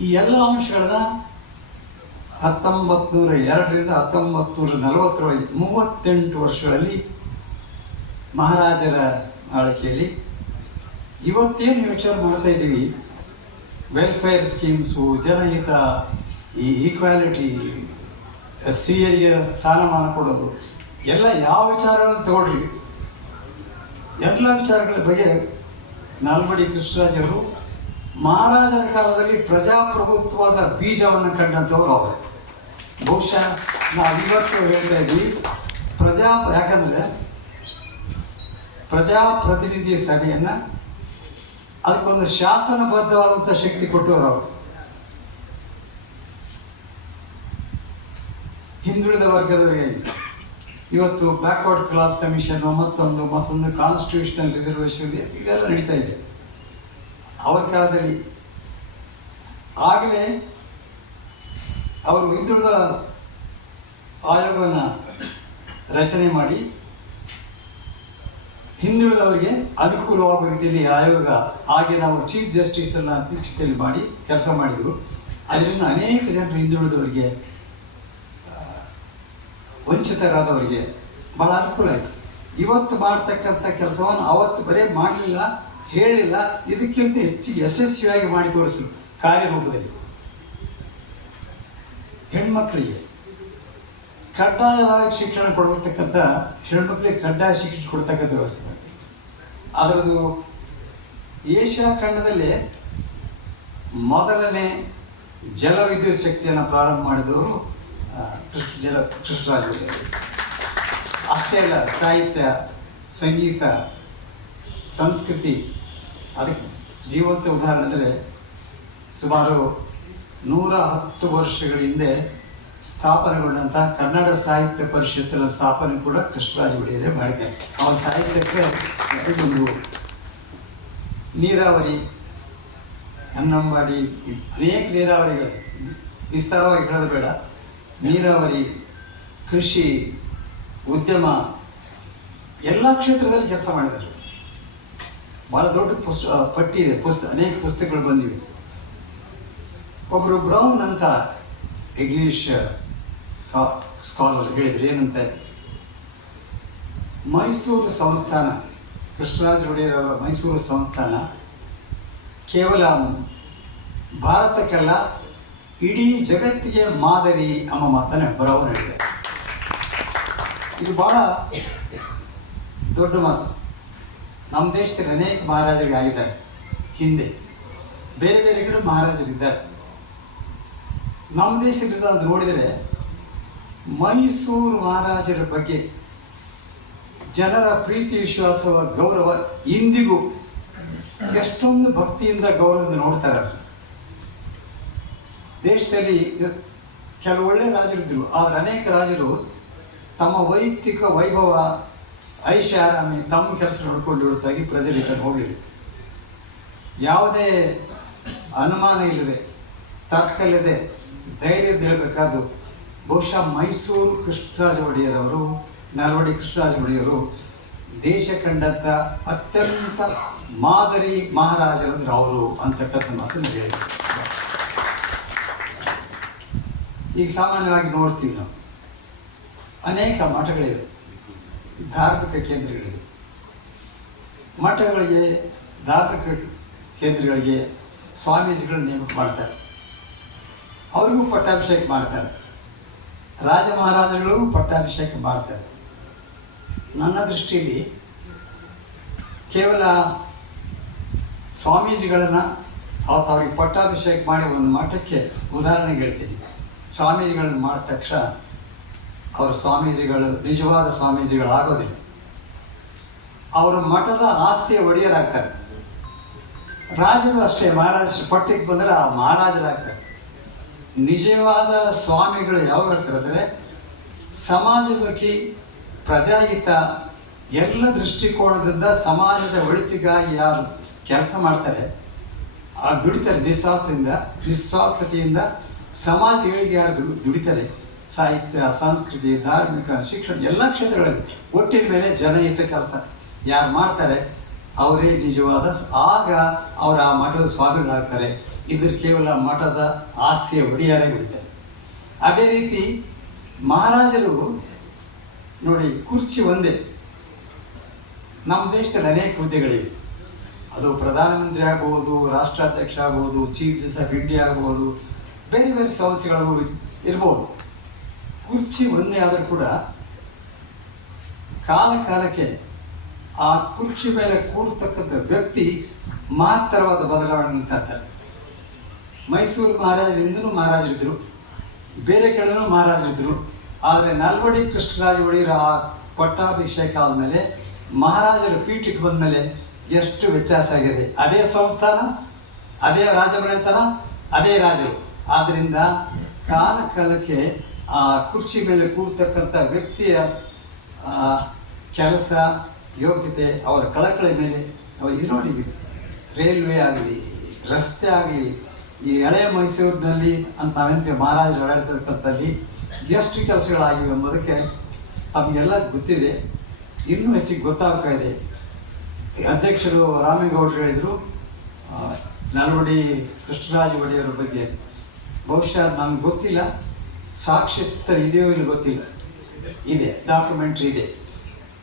ಈ ಎಲ್ಲ ಅಂಶಗಳನ್ನ 1902ರಿಂದ 1940ರವರೆಗೆ 38 ವರ್ಷಗಳಲ್ಲಿ ಮಹಾರಾಜರ ಆಳ್ವಿಕೆಯಲ್ಲಿ ಇವತ್ತೇನು ಯೋಚನೆ ಮಾಡ್ತಾ ಇದ್ದೀವಿ, ವೆಲ್ಫೇರ್ ಸ್ಕೀಮ್ಸು, ಜನಹಿತ, ಈ ಈಕ್ವಾಲಿಟಿ, ಸ್ತ್ರೀಯರಿಗೆ ಸ್ಥಾನಮಾನ ಕೊಡೋದು, ಎಲ್ಲ ಯಾವ ವಿಚಾರಗಳನ್ನು ತಗೊಳ್ರಿ, ಎಲ್ಲ ವಿಚಾರಗಳ ಬಗ್ಗೆ ನಾಲ್ವಡಿ ಕೃಷ್ಣರಾಜರು ಮಹಾರಾಜರ ಕಾಲದಲ್ಲಿ ಪ್ರಜಾಪ್ರಭುತ್ವದ ಬೀಜವನ್ನು ಕಂಡಂಥವ್ರು ಅವರು. ಬಹುಶಃ ನಾವಿವತ್ತು ಹೇಳ್ತಾ ಇದ್ವಿ ಯಾಕಂದರೆ ಪ್ರಜಾಪ್ರತಿನಿಧಿ ಸಭೆಯನ್ನು ಅದಕ್ಕೊಂದು ಶಾಸನಬದ್ಧವಾದಂಥ ಶಕ್ತಿ ಕೊಟ್ಟವರು ಅವರು. ಹಿಂದುಳಿದ ವರ್ಗದವರಿಗೆ ಇವತ್ತು ಬ್ಯಾಕ್ವರ್ಡ್ ಕ್ಲಾಸ್ ಕಮಿಷನ್ ಮತ್ತೊಂದು ಕಾನ್ಸ್ಟಿಟ್ಯೂಷನಲ್ ರಿಸರ್ವೇಷನ್ ಇದೆಲ್ಲ ನಡೀತಾ ಇದೆ. ಅವರ ಕಾಲದಲ್ಲಿ ಆಗಲೇ ಅವರು ಹಿಂದುಳಿದ ಆಯೋಗವನ್ನು ರಚನೆ ಮಾಡಿ ಹಿಂದುಳಿದವರಿಗೆ ಅನುಕೂಲವಾಗುವ ರೀತಿಯಲ್ಲಿ ಆಯೋಗ, ಹಾಗೆ ನಾವು ಚೀಫ್ ಜಸ್ಟಿಸನ್ನು ಅಧ್ಯಕ್ಷತೆಯಲ್ಲಿ ಮಾಡಿ ಕೆಲಸ ಮಾಡಿದರು. ಅದರಿಂದ ಅನೇಕ ಜನರು ಹಿಂದುಳಿದವರಿಗೆ, ವಂಚಿತರಾದವರಿಗೆ ಭಾಳ ಅನುಕೂಲ ಆಯಿತು. ಇವತ್ತು ಮಾಡ್ತಕ್ಕಂಥ ಕೆಲಸವನ್ನು ಅವತ್ತು ಬರೀ ಮಾಡಲಿಲ್ಲ, ಹೇಳಿಲ್ಲ, ಇದಕ್ಕಿಂತ ಹೆಚ್ಚಿಗೆ ಯಶಸ್ವಿಯಾಗಿ ಮಾಡಿ ತೋರಿಸಲು ಕಾರ್ಯರೂಪದಲ್ಲಿ ಹೆಣ್ಮಕ್ಳಿಗೆ ಕಡ್ಡಾಯವಾಗಿ ಶಿಕ್ಷಣ ಕೊಡತಕ್ಕಂಥ, ಹೆಣ್ಮಕ್ಳಿಗೆ ಕಡ್ಡಾಯ ಶಿಕ್ಷಣ ಕೊಡ್ತಕ್ಕಂಥ ವ್ಯವಸ್ಥೆ. ಅದರದ್ದು ಏಷ್ಯಾ ಖಂಡದಲ್ಲೇ ಮೊದಲನೇ ಜಲವಿದ್ಯುತ್ ಶಕ್ತಿಯನ್ನು ಪ್ರಾರಂಭ ಮಾಡಿದವರು ಕೃಷ್ಣರಾಜ ಒಡೆಯರ್. ಅಷ್ಟೇ ಅಲ್ಲ, ಸಾಹಿತ್ಯ, ಸಂಗೀತ, ಸಂಸ್ಕೃತಿ, ಅದಕ್ಕೆ ಜೀವಂತ ಉದಾಹರಣೆ ಅಂದರೆ ಸುಮಾರು 110 ವರ್ಷಗಳ ಹಿಂದೆ ಸ್ಥಾಪನೆಗೊಂಡಂಥ ಕನ್ನಡ ಸಾಹಿತ್ಯ ಪರಿಷತ್ತಿನ ಸ್ಥಾಪನೆ ಕೂಡ ಕೃಷ್ಣರಾಜ ಒಡೆಯರೇ ಮಾಡಿದ್ದಾರೆ. ಅವರ ಸಾಹಿತ್ಯಕ್ಕೆ ಒಂದು ನೀರಾವರಿ, ಅನ್ನಂಬಾಡಿ, ಅನೇಕ ನೀರಾವರಿಗಳು, ವಿಸ್ತಾರವಾಗಿ ಹೇಳೋದು ಬೇಡ, ನೀರಾವರಿ, ಕೃಷಿ, ಉದ್ಯಮ ಎಲ್ಲ ಕ್ಷೇತ್ರದಲ್ಲಿ ಕೆಲಸ ಮಾಡಿದ್ದಾರೆ. ಭಾಳ ದೊಡ್ಡ ಪಟ್ಟಿ ಇದೆ, ಅನೇಕ ಪುಸ್ತಕಗಳು ಬಂದಿವೆ. ಒಬ್ಬರು ಬ್ರೌನ್ ಅಂತ ಇಂಗ್ಲಿಷ್ ಸ್ಕಾಲರ್ ಹೇಳಿದ್ರು ಏನಂತ, ಮೈಸೂರು ಸಂಸ್ಥಾನ, ಕೃಷ್ಣರಾಜ ಒಡೆಯರ್ ಅವರ ಮೈಸೂರು ಸಂಸ್ಥಾನ ಕೇವಲ ಭಾರತಕ್ಕೆಲ್ಲ, ಇಡೀ ಜಗತ್ತಿಗೆ ಮಾದರಿ ಎಂಬ ಮಾತನ್ನು ಬ್ರೌನ್ ಹೇಳಿದೆ. ಇದು ಭಾಳ ದೊಡ್ಡ ಮಾತು. ನಮ್ಮ ದೇಶದಲ್ಲಿ ಅನೇಕ ಮಹಾರಾಜರು ಆಗಿದ್ದಾರೆ, ಹಿಂದೆ ಬೇರೆ ಬೇರೆ ಕಡೆ ಮಹಾರಾಜರಿದ್ದಾರೆ. ನಮ್ಮ ದೇಶದಿಂದ ಅದು ನೋಡಿದರೆ ಮೈಸೂರು ಮಹಾರಾಜರ ಬಗ್ಗೆ ಜನರ ಪ್ರೀತಿ, ವಿಶ್ವಾಸ, ಗೌರವ ಇಂದಿಗೂ ಎಷ್ಟೊಂದು ಭಕ್ತಿಯಿಂದ, ಗೌರವದಿಂದ ನೋಡ್ತಾರೆ. ದೇಶದಲ್ಲಿ ಕೆಲವು ಒಳ್ಳೆ ರಾಜರಿದ್ದರು, ಆದರೆ ಅನೇಕ ರಾಜರು ತಮ್ಮ ವೈಯಕ್ತಿಕ ವೈಭವ, ಐಷಾರಾಮಿ, ತಮ್ಮ ಕೆಲಸ ನೋಡಿಕೊಂಡು ಹೊರತಾಗಿ ಪ್ರಜಲಿತ ಹೋಗಲಿಲ್ಲ. ಯಾವುದೇ ಅನುಮಾನ ಇಲ್ಲದೆ, ತರ್ಕಲ್ಲದೆ, ಧೈರ್ಯದ ಹೇಳಬೇಕಾದ್ದು ಬಹುಶಃ ಮೈಸೂರು ಕೃಷ್ಣರಾಜ ಒಡೆಯರವರು, ನಾಲ್ವಡಿ ಕೃಷ್ಣರಾಜ ಒಡೆಯರು ದೇಶ ಕಂಡಂಥ ಅತ್ಯಂತ ಮಾದರಿ ಮಹಾರಾಜರಂದ್ರೆ ಅವರು ಅಂತಕ್ಕಂಥ ಮಾತನ್ನು ಹೇಳಿದರು. ಈಗ ಸಾಮಾನ್ಯವಾಗಿ ನೋಡ್ತೀವಿ ನಾವು, ಅನೇಕ ಮಠಗಳಿವೆ, ಧಾರ್ಮಿಕ ಕೇಂದ್ರಗಳಿವೆ. ಮಠಗಳಿಗೆ, ಧಾರ್ಮಿಕ ಕೇಂದ್ರಗಳಿಗೆ ಸ್ವಾಮೀಜಿಗಳನ್ನು ನೇಮಕ ಮಾಡ್ತಾರೆ, ಅವರಿಗೂ ಪಟ್ಟಾಭಿಷೇಕ ಮಾಡ್ತಾರೆ, ರಾಜ ಮಹಾರಾಜಗಳಿಗೂ ಪಟ್ಟಾಭಿಷೇಕ ಮಾಡ್ತಾರೆ. ನನ್ನ ದೃಷ್ಟಿಯಲ್ಲಿ ಕೇವಲ ಸ್ವಾಮೀಜಿಗಳನ್ನು ಅವತ್ತು ಅವ್ರಿಗೆ ಪಟ್ಟಾಭಿಷೇಕ ಮಾಡಿ ಒಂದು ಮಠಕ್ಕೆ ಉದಾಹರಣೆಗೆ ಹೇಳ್ತೀನಿ. ಸ್ವಾಮೀಜಿಗಳನ್ನ ಮಾಡಿದ ತಕ್ಷಣ ಅವ್ರ ಸ್ವಾಮೀಜಿಗಳು ನಿಜವಾದ ಸ್ವಾಮೀಜಿಗಳು ಆಗೋದಿಲ್ಲ. ಅವರ ಮಠದ ಆಸ್ತಿಯ ಒಡೆಯರಾಗ್ತಾರೆ. ರಾಜರು ಅಷ್ಟೇ, ಮಹಾರಾಜ ಪಟ್ಟಕ್ಕೆ ಬಂದರೆ ಆ ಮಹಾರಾಜರಾಗ್ತಾರೆ. ನಿಜವಾದ ಸ್ವಾಮಿಗಳು ಯಾವಾಗ ಆಗ್ತಾರೆ? ಸಮಾಜಮುಖಿ, ಪ್ರಜಾಹಿತ ಎಲ್ಲ ದೃಷ್ಟಿಕೋನದಿಂದ ಸಮಾಜದ ಒಳಿತಿಗಾಗಿ ಯಾರು ಕೆಲಸ ಮಾಡ್ತಾರೆ, ಆ ದುಡಿತಾರೆ ನಿಸ್ವಾರ್ಥತೆಯಿಂದ ಸಮಾಜ ಏಳಿಗೆ ಯಾರು ದುಡಿತಾರೆ, ಸಾಹಿತ್ಯ, ಸಂಸ್ಕೃತಿ, ಧಾರ್ಮಿಕ, ಶಿಕ್ಷಣ ಎಲ್ಲ ಕ್ಷೇತ್ರಗಳಲ್ಲಿ ಒಟ್ಟಿನ ಮೇಲೆ ಜನಹಿತ ಕೆಲಸ ಯಾರು ಮಾಡ್ತಾರೆ ಅವರೇ ನಿಜವಾದ, ಆಗ ಅವರ ಆ ಮಠದ ಸ್ವಾಮಿಗಳಾಗ್ತಾರೆ. ಇದ್ರ ಕೇವಲ ಮಠದ ಆಸ್ತಿಯ ಒಡೆಯರೇ ಬಿಡ್ತಾರೆ. ಅದೇ ರೀತಿ ಮಹಾರಾಜರು ನೋಡಿ, ಕುರ್ಚಿ ಒಂದೇ. ನಮ್ಮ ದೇಶದಲ್ಲಿ ಅನೇಕ ಹುದ್ದೆಗಳಿವೆ. ಅದು ಪ್ರಧಾನಮಂತ್ರಿ ಆಗ್ಬೋದು, ರಾಷ್ಟ್ರಾಧ್ಯಕ್ಷ ಆಗ್ಬೋದು, ಚೀಫ್ ಜಸ್ಟಿಸ್ ಆಫ್ ಇಂಡಿಯಾ ಆಗ್ಬೋದು, ಬೇರೆ ಬೇರೆ ಸಂಸ್ಥೆಗಳು ಇರ್ಬೋದು. ಕುರ್ಚಿ ಒಂದೇ ಆದರೂ ಕೂಡ ಕಾಲಕ್ಕೆ ಆ ಕುರ್ಚಿ ಮೇಲೆ ಕೂಡತಕ್ಕಂಥ ವ್ಯಕ್ತಿ ಮಹತ್ತರವಾದ ಬದಲಾವಣೆ ಉಂಟಾಗ್ತಾರೆ. ಮೈಸೂರು ಮಹಾರಾಜರಿಂದನೂ ಮಹಾರಾಜರಿದ್ದರು, ಬೇರೆ ಕಡೆನೂ ಮಹಾರಾಜರಿದ್ದರು. ಆದರೆ ನಾಲ್ವಡಿ ಕೃಷ್ಣರಾಜ ಒಡೆಯರ ಆ ಪಟ್ಟಾಭಿಷೇಕ ಆದಮೇಲೆ ಮಹಾರಾಜರ ಪೀಠಕ್ಕೆ ಬಂದ ಮೇಲೆ ಎಷ್ಟು ವ್ಯತ್ಯಾಸ ಆಗಿದೆ. ಅದೇ ಸಂಸ್ಥಾನ, ಅದೇ ರಾಜಮನೆತನ, ಅದೇ ರಾಜರು. ಆದ್ದರಿಂದ ಕಾಲಕ್ಕೆ ಆ ಕುರ್ಚಿ ಮೇಲೆ ಕೂಡ್ತಕ್ಕಂಥ ವ್ಯಕ್ತಿಯ ಕೆಲಸ, ಯೋಗ್ಯತೆ, ಅವರ ಕಳಕಳಿ ಮೇಲೆ ಇದು ನೋಡಿ, ರೈಲ್ವೆ ಆಗಲಿ, ರಸ್ತೆ ಆಗಲಿ, ಈ ಹಳೆಯ ಮೈಸೂರಿನಲ್ಲಿ ಅಂತ ನಾವೇಂತೀವಿ ಮಹಾರಾಜರು ಆಡಳಿತಕ್ಕಂಥಲ್ಲಿ ಎಷ್ಟು ಕೆಲಸಗಳಾಗಿವೆ ಎಂಬುದಕ್ಕೆ ತಮಗೆಲ್ಲ ಗೊತ್ತಿದೆ. ಇನ್ನೂ ಹೆಚ್ಚಿಗೆ ಗೊತ್ತಾಗ್ತಾ ಇದೆ. ಅಧ್ಯಕ್ಷರು ರಾಮೇಗೌಡರು ಹೇಳಿದರು ನಾಲ್ವಡಿ ಕೃಷ್ಣರಾಜ ಒಡೆಯರ ಬಗ್ಗೆ. ಬಹುಶಃ ನಮ್ಗೆ ಗೊತ್ತಿಲ್ಲ, ಸಾಕ್ಷ್ಯಚಿತ್ರ ಇದೆಯೋ ಇಲ್ಲಿ ಗೊತ್ತಿಲ್ಲ. ಇದೆ, ಡಾಕ್ಯುಮೆಂಟ್ರಿ ಇದೆ.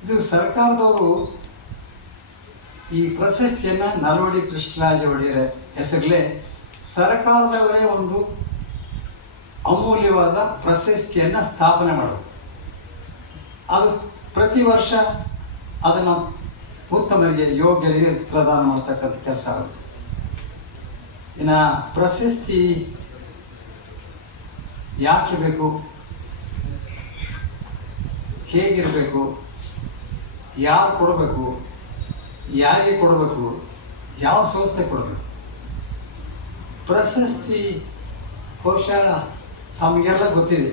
ಇದು ಸರ್ಕಾರದವರು ಈ ಪ್ರಶಸ್ತಿಯನ್ನು ನಾಲ್ವಡಿ ಕೃಷ್ಣರಾಜ ಒಡೆಯರ ಹೆಸರಲ್ಲೇ ಸರ್ಕಾರದವರೇ ಒಂದು ಅಮೂಲ್ಯವಾದ ಪ್ರಶಸ್ತಿಯನ್ನು ಸ್ಥಾಪನೆ ಮಾಡೋದು. ಅದು ಪ್ರತಿ ವರ್ಷ ಅದನ್ನು ಉತ್ತಮರಿಗೆ, ಯೋಗ್ಯರಿಗೆ ಪ್ರದಾನ ಮಾಡ್ತಕ್ಕಂಥ ಕೆಲಸ ಆಗುತ್ತೆ. ಇನ್ನು ಪ್ರಶಸ್ತಿ ಯಾಕೆ ಬೇಕು, ಹೇಗಿರಬೇಕು, ಯಾರು ಕೊಡಬೇಕು, ಯಾರಿಗೆ ಕೊಡಬೇಕು, ಯಾವ ಸಂಸ್ಥೆ ಕೊಡಬೇಕು? ಪ್ರಶಸ್ತಿ ಬಹುಶಃ ತಮಗೆಲ್ಲ ಗೊತ್ತಿದೆ.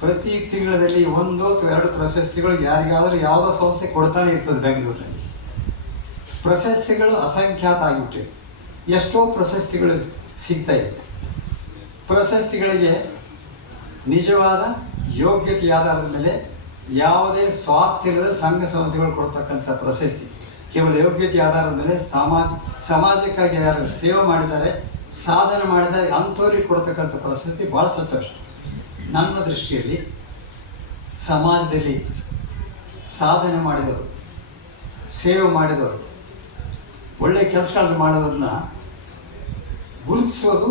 ಪ್ರತಿ ತಿಂಗಳಲ್ಲಿ 1 ಅಥವಾ 2 ಪ್ರಶಸ್ತಿಗಳು ಯಾರಿಗಾದರೂ ಯಾವುದೋ ಸಂಸ್ಥೆ ಕೊಡ್ತಾನೆ ಇರ್ತದೆ. ಬೆಂಗಳೂರಿನಲ್ಲಿ ಪ್ರಶಸ್ತಿಗಳು ಅಸಂಖ್ಯಾತ ಆಗಿಬಿಟ್ಟಿವೆ. ಎಷ್ಟೋ ಪ್ರಶಸ್ತಿಗಳು ಸಿಗ್ತಾ ಇದೆ. ಪ್ರಶಸ್ತಿಗಳಿಗೆ ನಿಜವಾದ ಯೋಗ್ಯತೆ ಆಧಾರದ ಮೇಲೆ ಯಾವುದೇ ಸ್ವಾರ್ಥ ಇಲ್ಲದ ಸಂಘ ಸಂಸ್ಥೆಗಳು ಕೊಡ್ತಕ್ಕಂಥ ಪ್ರಶಸ್ತಿ, ಕೇವಲ ಯೋಗ್ಯತೆ ಆಧಾರದ ಮೇಲೆ ಸಮಾಜಕ್ಕಾಗಿ ಯಾರು ಸೇವೆ ಮಾಡಿದ್ದಾರೆ, ಸಾಧನೆ ಮಾಡಿದ್ದಾರೆ ಅಂಥವ್ರಿಗೆ ಕೊಡ್ತಕ್ಕಂಥ ಪ್ರಶಸ್ತಿ ಭಾಳ ಸಂತೋಷ. ನನ್ನ ದೃಷ್ಟಿಯಲ್ಲಿ ಸಮಾಜದಲ್ಲಿ ಸಾಧನೆ ಮಾಡಿದವರು, ಸೇವೆ ಮಾಡಿದವರು, ಒಳ್ಳೆಯ ಕೆಲಸಗಳನ್ನು ಮಾಡೋದನ್ನ ಗುರುತಿಸೋದು,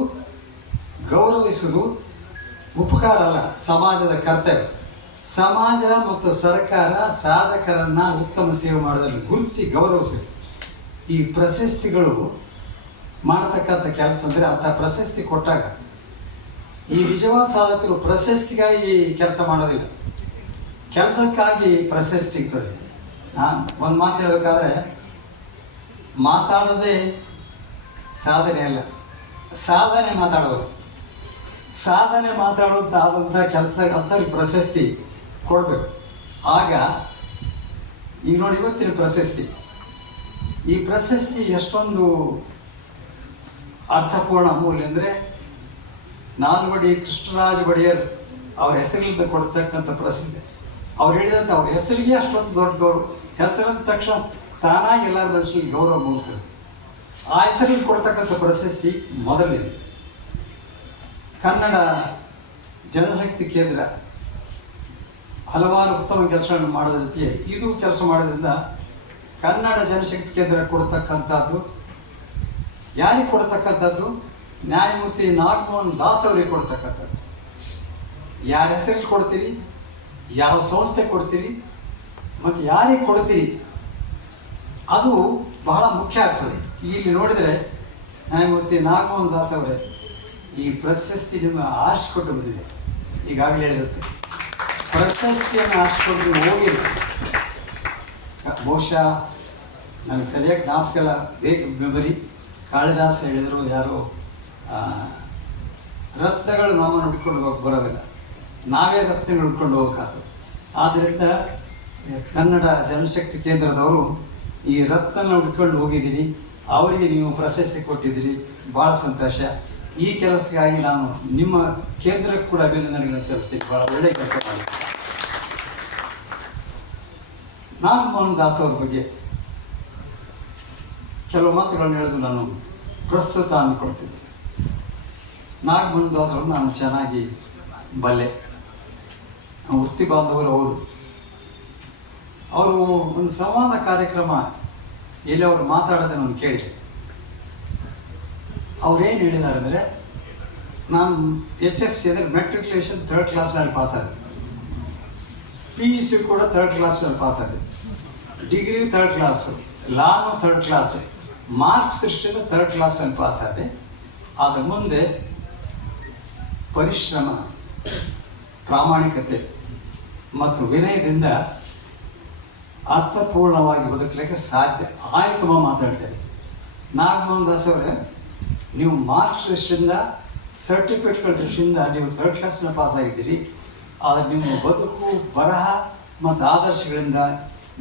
ಗೌರವಿಸೋದು ಉಪಕಾರ ಅಲ್ಲ, ಸಮಾಜದ ಕರ್ತವ್ಯ. ಸಮಾಜ ಮತ್ತು ಸರ್ಕಾರ ಸಾಧಕರನ್ನು ಉತ್ತಮ ಸೇವೆ ಮಾಡೋದ್ರಲ್ಲಿ ಗುರುತಿಸಿ ಗೌರವಿಸಬೇಕು. ಈ ಪ್ರಶಸ್ತಿಗಳು ಮಾಡತಕ್ಕಂಥ ಕೆಲಸ ಅಂದರೆ ಅಂಥ ಪ್ರಶಸ್ತಿ ಕೊಟ್ಟಾಗ ಈ ನಿಜವಾದ ಸಾಧಕರು ಪ್ರಶಸ್ತಿಗಾಗಿ ಕೆಲಸ ಮಾಡೋದಿಲ್ಲ, ಕೆಲಸಕ್ಕಾಗಿ ಪ್ರಶಸ್ತಿ ಸಿಗ್ತದೆ. ನಾನು ಒಂದು ಮಾತು ಹೇಳಬೇಕಾದ್ರೆ, ಮಾತಾಡೋದೇ ಸಾಧನೆ ಅಲ್ಲ, ಸಾಧನೆ ಮಾತಾಡೋದು. ಸಾಧನೆ ಮಾತಾಡೋದಾದಂಥ ಕೆಲಸ ಅಂಥವ್ರಿಗೆ ಪ್ರಶಸ್ತಿ ಕೊಡಬೇಕು. ಆಗ ಈಗ ನೋಡಿ, ಇವತ್ತಿನ ಪ್ರಶಸ್ತಿ, ಈ ಪ್ರಶಸ್ತಿ ಎಷ್ಟೊಂದು ಅರ್ಥಪೂರ್ಣ, ಅಮೂಲ್ಯ ಅಂದರೆ ನಾಲ್ವಡಿ ಕೃಷ್ಣರಾಜ ಒಡೆಯರ್ ಅವ್ರ ಹೆಸರಿನಿಂದ ಕೊಡ್ತಕ್ಕಂಥ ಪ್ರಸಿದ್ಧಿ. ಅವ್ರು ಹೇಳಿದಂಥ ಅವ್ರ ಹೆಸರಿಗೆ ಅಷ್ಟೊಂದು ದೊಡ್ಡ ಗೌರವ. ಹೆಸರಂದ ತಕ್ಷಣ ತಾನಾಗಿ ಎಲ್ಲರ ಮನಸ್ಸಲ್ಲಿ ಗೌರವ ಮೂಡ್ತದೆ. ಆ ಹೆಸರಲ್ಲಿ ಕೊಡ್ತಕ್ಕಂಥ ಪ್ರಶಸ್ತಿ ಮೊದಲಿದೆ. ಕನ್ನಡ ಜನಶಕ್ತಿ ಕೇಂದ್ರ ಹಲವಾರು ಉತ್ತಮ ಕೆಲಸಗಳನ್ನು ಮಾಡೋದ್ರ ಜೊತೆಗೆ ಇದು ಕೆಲಸ ಮಾಡೋದ್ರಿಂದ ಕನ್ನಡ ಜನಶಕ್ತಿ ಕೇಂದ್ರ ಕೊಡ್ತಕ್ಕಂಥದ್ದು ಯಾರಿಗೆ ಕೊಡ್ತಕ್ಕಂಥದ್ದು? ನ್ಯಾಯಮೂರ್ತಿ ನಾಗಮೋಹನ್ ದಾಸ್ ಅವರಿಗೆ ಕೊಡ್ತಕ್ಕಂಥದ್ದು. ಯಾರ ಹೆಸರಲ್ಲಿ ಕೊಡ್ತೀರಿ, ಯಾವ ಸಂಸ್ಥೆ ಕೊಡ್ತೀರಿ ಮತ್ತು ಯಾರಿಗೆ ಕೊಡ್ತೀರಿ, ಅದು ಬಹಳ ಮುಖ್ಯ ಆಗ್ತದೆ. ಇಲ್ಲಿ ನೋಡಿದರೆ ನ್ಯಾಯಮೂರ್ತಿ ನಾಗಮೋಹನ್ ದಾಸ್ ಅವರೇ, ಈ ಪ್ರಶಸ್ತಿ ನಿಮ್ಮ ಆರಿಸಿಕೊಂಡು ಬಂದಿದೆ. ಈಗಾಗಲೇ ಹೇಳಿರುತ್ತೆ, ಪ್ರಶಸ್ತಿಯನ್ನು ಆರಿಸಿಕೊಂಡು ಹೋಗಿಲ್ಲ. ಬಹುಶಃ ನನಗೆ ಸರಿಯಾಗಿ ಜ್ಞಾಪಕ ಬೇಕು ಮೆಮರಿ. ಕಾಳಿದಾಸ ಹೇಳಿದರು, ಯಾರೋ ರತ್ನಗಳು ನಮ್ಮನ್ನು ಹುಡ್ಕೊಂಡು ಹೋಗಿ ಬರೋದಿಲ್ಲ, ನಾವೇ ರತ್ನಗಳು ಹುಡ್ಕೊಂಡು ಹೋಗೋಕ್ಕಾಗದು. ಆದ್ದರಿಂದ ಕನ್ನಡ ಜನಶಕ್ತಿ ಕೇಂದ್ರದವರು ಈ ರತ್ನ ಹುಡ್ಕೊಂಡು ಹೋಗಿದ್ದೀರಿ, ಅವರಿಗೆ ನೀವು ಪ್ರಶಸ್ತಿ ಕೊಟ್ಟಿದ್ದೀರಿ, ಭಾಳ ಸಂತೋಷ. ಈ ಕೆಲಸಕ್ಕಾಗಿ ನಾನು ನಿಮ್ಮ ಕೇಂದ್ರಕ್ಕೆ ಕೂಡ ಅಭಿನಂದನೆಗಳನ್ನು ಸಲ್ಲಿಸ್ತೀನಿ. ಭಾಳ ಒಳ್ಳೆಯ ಕೆಲಸ ಮಾಡಿ. ನಾಗಮೋಹನ್ ದಾಸ್ ಅವ್ರ ಬಗ್ಗೆ ಕೆಲವು ಮಾತುಗಳನ್ನು ಹೇಳೋದು ನಾನು ಪ್ರಸ್ತುತ ಅಂದ್ಕೊಳ್ತೀನಿ. ನಾಗಮೋಹನ್ ದಾಸ್ ಅವರು ನಾನು ಚೆನ್ನಾಗಿ ಬಲ್ಲೆ, ವೃತ್ತಿ ಬಾಂಧವರು. ಅವರು ಒಂದು ಸಂವಾದ ಕಾರ್ಯಕ್ರಮ ಎಲ್ಲಿ ಅವರು ಮಾತಾಡೋದನ್ನು ನಾನು ಕೇಳಿದೆ. ಅವ್ರೇನು ಹೇಳಿದ್ದಾರೆ ಅಂದರೆ, ನಾನು HSC ಅಂದರೆ ಮೆಟ್ರಿಕ್ಯುಲೇಷನ್ 3rd ಕ್ಲಾಸ್ನಲ್ಲಿ ಪಾಸಾದೆ, PUC ಕೂಡ 3rd ಕ್ಲಾಸ್ನಲ್ಲಿ ಪಾಸಾದೆ, degree 3rd class, law 3rd class, marks ದೃಷ್ಟಿಯಿಂದ 3rd ಕ್ಲಾಸ್ನಲ್ಲಿ ಪಾಸಾದೆ. ಆದ ಮುಂದೆ ಪರಿಶ್ರಮ, ಪ್ರಾಮಾಣಿಕತೆ ಮತ್ತು ವಿನಯದಿಂದ ಅರ್ಥಪೂರ್ಣವಾಗಿ ಬದುಕಲಿಕ್ಕೆ ಸಾಧ್ಯ ಆಯಿತು ಮಾತಾಡ್ತಾರೆ. ನಾಗಮೋಹನ್ ದಾಸ್ ಅವರೇ, ನೀವು ಮಾರ್ಕ್ಸ್ ದೃಷ್ಟಿಯಿಂದ, ಸರ್ಟಿಫಿಕೇಟ್ಗಳ ದೃಷ್ಟಿಯಿಂದ ನೀವು 3rd ಕ್ಲಾಸ್ನ ಪಾಸ್ ಆಗಿದ್ದೀರಿ. ಆದರೆ ನಿಮ್ಮ ಬದುಕು, ಬರಹ ಮತ್ತು ಆದರ್ಶಗಳಿಂದ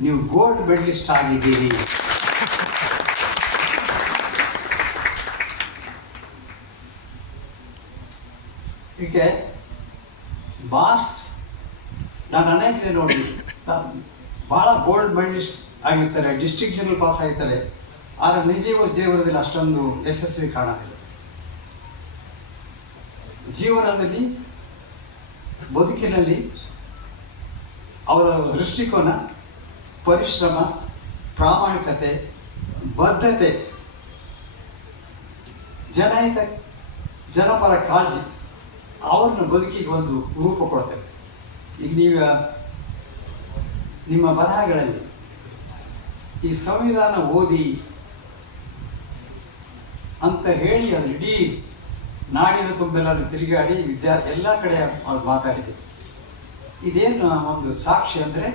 ನೀವು ಗೋಲ್ಡ್ ಮೆಡಲಿಸ್ಟ್ ಆಗಿದ್ದೀರಿ. ಹೀಗೆ ಬಾರ್ಸ್ ನಾನು ಅನೇಕ ಜನ ನೋಡಿದ್ದೀನಿ, ಭಾಳ ಗೋಲ್ಡ್ ಮೆಡಲಿಸ್ಟ್ ಆಗಿರ್ತಾರೆ, ಡಿಸ್ಟಿಂಕ್ಷನಲ್ಲಿ ಪಾಸ್ ಆಗಿರ್ತಾರೆ, ಆದರೆ ನಿಜ ಜೀವನದಲ್ಲಿ ಅಷ್ಟೊಂದು ಯಶಸ್ವಿ ಕಾಣೋದಿಲ್ಲ. ಜೀವನದಲ್ಲಿ, ಬದುಕಿನಲ್ಲಿ ಅವರ ದೃಷ್ಟಿಕೋನ, ಪರಿಶ್ರಮ, ಪ್ರಾಮಾಣಿಕತೆ, ಬದ್ಧತೆ, ಜನಹಿತ, ಜನಪರ ಕಾಳಜಿ ಅವ್ರನ್ನ ಬದುಕಿಗೆ ಒಂದು ರೂಪ ಕೊಡ್ತಾರೆ. ಈಗ ನೀವು ನಿಮ್ಮ ಬರಹಗಳಲ್ಲಿ ಈ ಸಂವಿಧಾನ ಓದಿ ಅಂತ ಹೇಳಿ ಅದು ಇಡೀ ನಾಡಿನ ತುಂಬೆಲ್ಲ ತಿರುಗಾಡಿ ಎಲ್ಲ ಕಡೆ ಅವ್ರು ಮಾತಾಡಿದೆ. ಇದೇನು ಒಂದು ಸಾಕ್ಷಿ ಅಂದರೆ,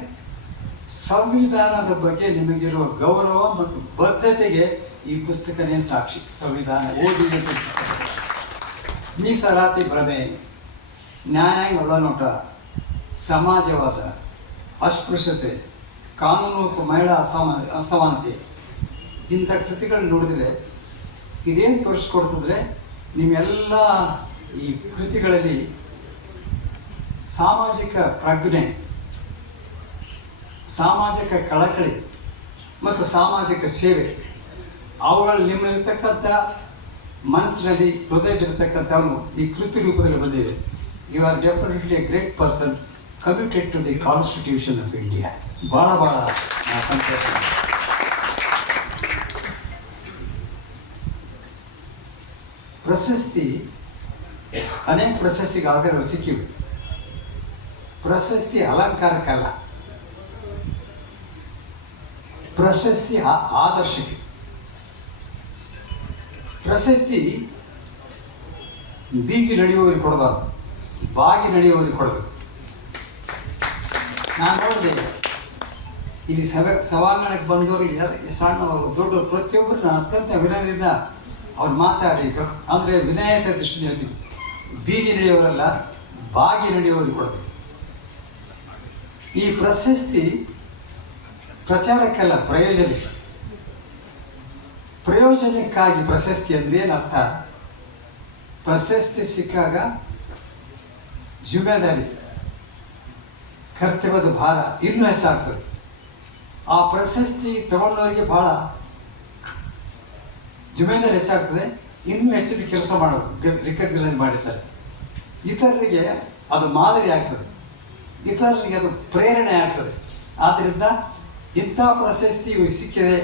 ಸಂವಿಧಾನದ ಬಗ್ಗೆ ನಿಮಗಿರುವ ಗೌರವ ಮತ್ತು ಬದ್ಧತೆಗೆ ಈ ಪುಸ್ತಕನೇ ಸಾಕ್ಷಿ. ಸಂವಿಧಾನ ಓದಿ, ಮೀಸಲಾತಿ ಭ್ರಮೆ, ನ್ಯಾಯಾಂಗ ಒಳನೋಟ, ಸಮಾಜವಾದ, ಅಸ್ಪೃಶ್ಯತೆ, ಕಾನೂನು ಮತ್ತು ಮಹಿಳಾ ಅಸಮಾನತೆ ಇಂಥ ಕೃತಿಗಳನ್ನ ನೋಡಿದರೆ ಇದೇನು ತೋರಿಸ್ಕೊಡ್ತಂದ್ರೆ, ನಿಮ್ಮೆಲ್ಲ ಈ ಕೃತಿಗಳಲ್ಲಿ ಸಾಮಾಜಿಕ ಪ್ರಜ್ಞೆ, ಸಾಮಾಜಿಕ ಕಳಕಳಿ ಮತ್ತು ಸಾಮಾಜಿಕ ಸೇವೆ ಅವುಗಳು ನಿಮ್ಮಲ್ಲಿರ್ತಕ್ಕಂಥ ಮನಸ್ಸಿನಲ್ಲಿ, ಹೃದಯದಲ್ಲಿರ್ತಕ್ಕಂಥವು ಈ ಕೃತಿ ರೂಪದಲ್ಲಿ ಬಂದಿದೆ. You are definitely a great person committed to the constitution of India. ಭಾಳ ಸಂತೋಷ. ಪ್ರಶಸ್ತಿ, ಅನೇಕ ಪ್ರಶಸ್ತಿಗೆ ಆಗಲೇ ಸಿಕ್ಕಿವೆ. ಪ್ರಶಸ್ತಿ ಅಲಂಕಾರಕ್ಕಲ್ಲ, ಪ್ರಶಸ್ತಿ ಆದರ್ಶಕ್ಕೆ. ಪ್ರಶಸ್ತಿ ಬೀಗಿ ನಡೆಯುವವರಿಗೆ ಕೊಡಬಾರ್ದು, ಬಾಗಿ ನಡೆಯುವವರಿಗೆ ಕೊಡಬೇಕು. ನಾನು ನೋಡಿದೆ, ಇಲ್ಲಿ ಸಭಾಂಗಣಕ್ಕೆ ಬಂದವರು ಸಣ್ಣವರು ದೊಡ್ಡವರು ಪ್ರತಿಯೊಬ್ಬರು ನಾನು ಅತ್ಯಂತ ವಿನಯದಿಂದ ಅವ್ರು ಮಾತಾಡಿ, ಅಂದರೆ ವಿನಯತೆ ದೃಷ್ಟಿಯಿಂದ ಹೇಳ್ತೀವಿ, ಬೀಗಿ ನಡೆಯೋರಲ್ಲ, ಬಾಗಿ ನಡೆಯೋರಿಗೆ ಕೊಡಬೇಕು. ಈ ಪ್ರಶಸ್ತಿ ಪ್ರಚಾರಕ್ಕಲ್ಲ, ಪ್ರಯೋಜನಕ್ಕಾಗಿ ಪ್ರಶಸ್ತಿ ಅಂದರೆ ಏನರ್ಥ? ಪ್ರಶಸ್ತಿ ಸಿಕ್ಕಾಗ ಜಿಮ್ಮೆದಾರಿ, ಕರ್ತವ್ಯದ ಭಾರ ಇನ್ನೂ ಹೆಚ್ಚಾಗ್ತದೆ. ಆ ಪ್ರಶಸ್ತಿ ತಗೊಂಡವರಿಗೆ ಭಾಳ ಜಿಮ್ಮೆದಾರಿ ಹೆಚ್ಚಾಗ್ತದೆ, ಇನ್ನೂ ಹೆಚ್ಚಿನ ಕೆಲಸ ಮಾಡಬೇಕು, ರಿಕಗ್ನೈಸ್ ಮಾಡಿರ್ತಾರೆ. ಇತರರಿಗೆ ಅದು ಮಾದರಿ ಆಗ್ತದೆ, ಇತರರಿಗೆ ಅದು ಪ್ರೇರಣೆ ಆಗ್ತದೆ. ಆದ್ದರಿಂದ ಇಂಥ ಪ್ರಶಸ್ತಿ ಸಿಕ್ಕಿದೆ,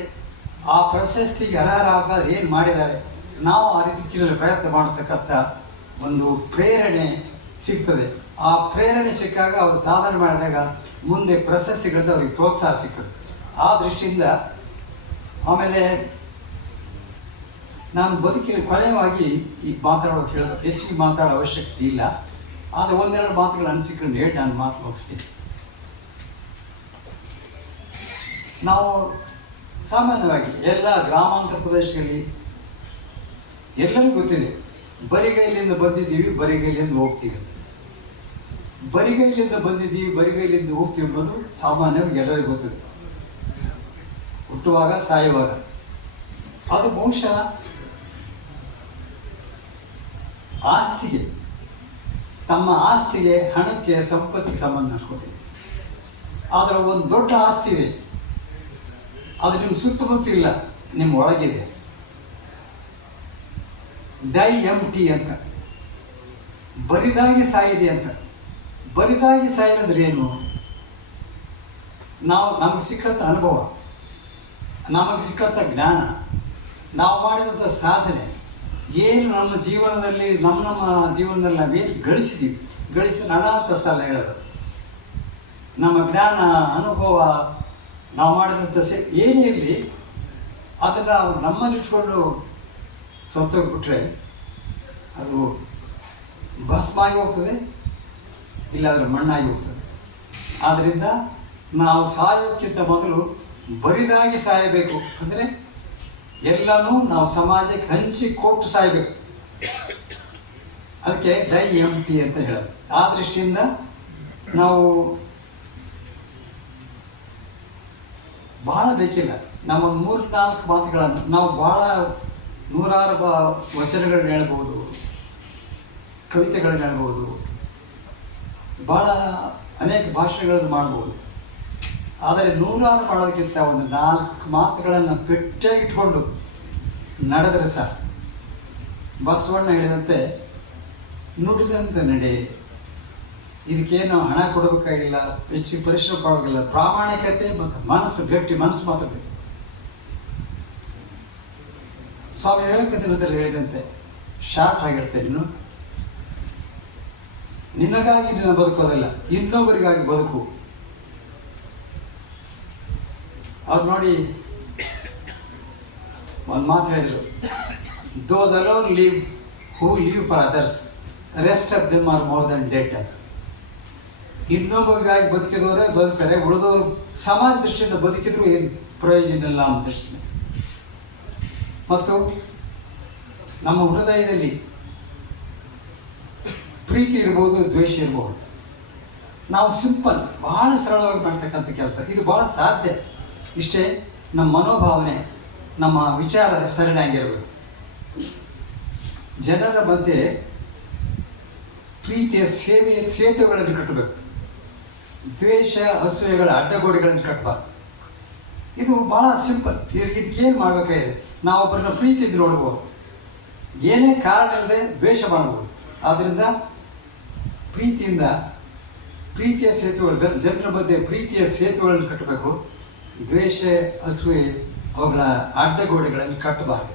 ಆ ಪ್ರಶಸ್ತಿಗೆ ಅರ್ಹರಾಗಲು ಏನು ಮಾಡಿದ್ದಾರೆ, ನಾವು ಆ ರೀತಿ ಕೇಳಲು ಪ್ರಯತ್ನ ಮಾಡತಕ್ಕಂಥ ಒಂದು ಪ್ರೇರಣೆ ಸಿಗ್ತದೆ. ಆ ಪ್ರೇರಣೆ ಸಿಕ್ಕಾಗ ಅವರು ಸಾಧನೆ ಮಾಡಿದಾಗ ಮುಂದೆ ಪ್ರಶಸ್ತಿಗಳಿಂದ ಅವ್ರಿಗೆ ಪ್ರೋತ್ಸಾಹ ಸಿಗ್ತದೆ. ಆ ದೃಷ್ಟಿಯಿಂದ ಆಮೇಲೆ ನಾನು ಬದುಕಿನ ಕೊನೆಯವಾಗಿ ಈ ಮಾತಾಡೋಕೆ ಹೆಚ್ಚಿಗೆ ಮಾತಾಡೋ ಅವಶ್ಯಕತೆ ಇಲ್ಲ. ಆದರೆ ಒಂದೆರಡು ಮಾತುಗಳು ಅನಿಸಿಕೊಂಡು ಹೇಳಿ ನಾನು ಮಾತು ಮುಗಿಸ್ತೀನಿ. ನಾವು ಸಾಮಾನ್ಯವಾಗಿ ಎಲ್ಲ ಗ್ರಾಮಾಂತರ ಪ್ರದೇಶಗಳಲ್ಲಿ ಎಲ್ಲರಿಗೂ ಗೊತ್ತಿದೆ, ಬರಿಗೈಲಿಂದ ಬಂದಿದ್ದೀವಿ, ಬರಿಗೈಲಿಂದ ಹೋಗ್ತೀವಿ ಅಂತ. ಬರಿಗೈಲಿಂದ ಬಂದಿದ್ದೀವಿ, ಬರಿಗೈಲಿಂದ ಹೋಗ್ತೀವಿ ಅನ್ನೋದು ಸಾಮಾನ್ಯವಾಗಿ ಎಲ್ಲರಿಗೂ ಗೊತ್ತಿದೆ. ಹುಟ್ಟುವಾಗ ಸಾಯುವಾಗ ಅದು ಬಹುಶಃ ಆಸ್ತಿಗೆ, ತಮ್ಮ ಆಸ್ತಿಗೆ, ಹಣಕ್ಕೆ, ಸಂಪತ್ತಿಗೆ ಸಂಬಂಧ ಅನ್ಕೊಂಡಿದೆ. ಆದರೆ ಒಂದು ದೊಡ್ಡ ಆಸ್ತಿ ಇದೆ, ಅದು ನಿಮ್ಮ ಸುತ್ತಮುತ್ತ ಇಲ್ಲ, ನಿಮ್ಮ ಒಳಗಿದೆ. ಡೈ ಎಂಟಿ ಅಂತ, ಬರಿದಾಗಿ ಸಾಯಿರಿ ಅಂತ. ಬರಿದಾಗಿ ಸಾಯಿರೋದ್ರೆ ಏನು? ನಮಗೆ ಸಿಕ್ಕಂಥ ಅನುಭವ, ನಮಗೆ ಸಿಕ್ಕಂಥ ಜ್ಞಾನ, ನಾವು ಮಾಡಿದಂಥ ಸಾಧನೆ, ಏನು ನಮ್ಮ ಜೀವನದಲ್ಲಿ ನಮ್ಮ ಜೀವನದಲ್ಲಿ ನಾವೇನು ಗಳಿಸಿದ ಅನಾಥ ಸ್ಥಳ ಹೇಳೋದು. ನಮ್ಮ ಜ್ಞಾನ, ಅನುಭವ, ನಾವು ಮಾಡಿದಂಥ ಏನೇ ಇರಲಿ ಅದನ್ನು ನಮ್ಮಲ್ಲಿ ಇಟ್ಕೊಂಡು ಸತ್ತೋಗ್ಬಿಟ್ರೆ ಅದು ಭಸ್ಮಾಗಿ ಹೋಗ್ತದೆ, ಇಲ್ಲಾಂದರೆ ಮಣ್ಣಾಗಿ ಹೋಗ್ತದೆ. ಆದ್ದರಿಂದ ನಾವು ಸಾಯೋಕ್ಕಿಂತ ಮೊದಲು ಬರಿದಾಗಿ ಸಾಯಬೇಕು. ಅಂದರೆ ಎಲ್ಲನೂ ನಾವು ಸಮಾಜಕ್ಕೆ ಹಂಚಿಕೊಟ್ಟು ಸಾಯಬೇಕು. ಅದಕ್ಕೆ ಡೈ ಎಂಟಿ ಅಂತ ಹೇಳೋದು. ಆ ದೃಷ್ಟಿಯಿಂದ ನಾವು ಬಹಳ ಬೇಕಿಲ್ಲ. ನಮ್ಮ 3-4 ಮಾತುಗಳನ್ನು ನಾವು ಬಹಳ ನೂರಾರು ವಚನಗಳನ್ನ ಹೇಳ್ಬೋದು, ಕವಿತೆಗಳನ್ನ ಹೇಳ್ಬೋದು, ಭಾಳ ಅನೇಕ ಭಾಷೆಗಳನ್ನು ಮಾಡ್ಬೋದು. ಆದರೆ 100 ಮಾಡೋದಕ್ಕಿಂತ ಒಂದು 4 ಮಾತುಗಳನ್ನು ಗಟ್ಟಿಯಾಗಿ ಇಟ್ಕೊಂಡು ನಡೆದರೆ ಸಹ ಬಸವಣ್ಣ ಹೇಳಿದಂತೆ ನುಡಿದಂತೆ ನಡೆ. ಇದಕ್ಕೇನು ಹಣ ಕೊಡಬೇಕಾಗಿಲ್ಲ, ಹೆಚ್ಚಿಗೆ ಪರಿಶ್ರಮ ಪಡೋಗಿಲ್ಲ, ಪ್ರಾಮಾಣಿಕತೆ ಮತ್ತು ಮನಸ್ಸು, ಗಟ್ಟಿ ಮನಸ್ಸು ಮಾತ್ರ ಬೇಕು. ಸ್ವಾಮಿ ವಿವೇಕಾನಂದರು ಹೇಳಿದಂತೆ ಶಾರ್ಟ್ ಆಗಿರ್ತೇನೆ, ಇನ್ನು ನಿನಗಾಗಿ ನಿನ್ನ ಬದುಕೋದಿಲ್ಲ, ಇನ್ನೊಬ್ಬರಿಗಾಗಿ ಬದುಕು. ಅವ್ರು ನೋಡಿ ಒಂದು ಮಾತು ಹೇಳಿದರು, those alone live who live for others, rest of them are more than dead ಅಂತ. ಇನ್ನೊಬ್ಬರಿಗಾಗಿ ಬದುಕಿದವರೇ ಬದುಕ್ತಾರೆ, ಉಳಿದವರು ಸಮಾಜ ದೃಷ್ಟಿಯಿಂದ ಬದುಕಿದ್ರು ಏನು ಪ್ರಯೋಜನ ಇಲ್ಲ ಅನ್ನೋ ದೃಷ್ಟಿಯಿಂದ. ಮತ್ತು ನಮ್ಮ ಹೃದಯದಲ್ಲಿ ಪ್ರೀತಿ ಇರ್ಬೋದು, ದ್ವೇಷ ಇರ್ಬೋದು. ನಾವು ಸಿಂಪಲ್, ಬಹಳ ಸರಳವಾಗಿ ಮಾಡ್ತಕ್ಕಂಥ ಕೆಲಸ ಇದು ಬಹಳ ಸಾಧ್ಯ. ಇಷ್ಟೇ ನಮ್ಮ ಮನೋಭಾವನೆ, ನಮ್ಮ ವಿಚಾರ ಸರಿಯಾಗಿರಬೇಕು. ಜನರ ಮಧ್ಯೆ ಪ್ರೀತಿಯ ಸೇತುವೆಗಳನ್ನು ಕಟ್ಟಬೇಕು, ದ್ವೇಷ ಅಸೂಯೆಗಳ ಅಡ್ಡಗೋಡೆಗಳನ್ನು ಕಟ್ಟಬಾರ್ದು. ಇದು ಬಹಳ ಸಿಂಪಲ್. ಇದಕ್ಕೇನು ಮಾಡಬೇಕಾಗಿದೆ? ನಾವೊಬ್ಬರನ್ನ ಪ್ರೀತಿಯಿಂದ ನೋಡ್ಬೋದು, ಏನೇ ಕಾರಣ ಇಲ್ಲದೆ ದ್ವೇಷ ಮಾಡ್ಬೋದು. ಆದ್ದರಿಂದ ಪ್ರೀತಿಯ ಸೇತುವೆಗಳು, ಜನರ ಮಧ್ಯೆ ಪ್ರೀತಿಯ ಸೇತುವೆಗಳನ್ನು ಕಟ್ಟಬೇಕು. ದ್ವೇಷ, ಅಸೂಯೆ ಅವುಗಳ ಅಡ್ಡಗೋಡೆಗಳನ್ನು ಕಟ್ಟಬಾರದು.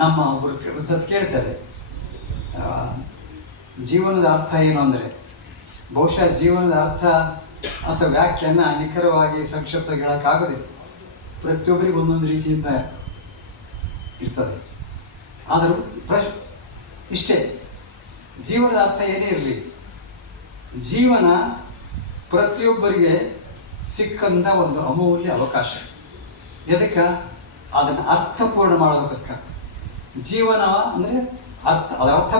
ನಮ್ಮ ಒಬ್ಬರು ಸತ್ ಕೇಳ್ತಾರೆ, ಜೀವನದ ಅರ್ಥ ಏನು ಅಂದರೆ, ಬಹುಶಃ ಜೀವನದ ಅರ್ಥ ಅಥವಾ ವ್ಯಾಖ್ಯಾನ ನಿಖರವಾಗಿ ಸಂಕ್ಷಿಪ್ತ ಹೇಳೋಕ್ಕಾಗೋದಿಲ್ಲ. ಪ್ರತಿಯೊಬ್ಬರಿಗೂ ಒಂದೊಂದು ರೀತಿಯಿಂದ ಇರ್ತದೆ. ಆದರೂ ಇಷ್ಟೇ, ಜೀವನದ ಅರ್ಥ ಏನೇ ಇರಲಿ, ಜೀವನ ಪ್ರತಿಯೊಬ್ಬರಿಗೆ ಸಿಕ್ಕಂಥ ಒಂದು ಅಮೂಲ್ಯ ಅವಕಾಶ. ಎದಕ್ಕೆ? ಅದನ್ನು ಅರ್ಥಪೂರ್ಣ ಮಾಡೋದಕ್ಕೋಸ್ಕರ. ಜೀವನ ಅಂದರೆ ಅದರ ಅರ್ಥ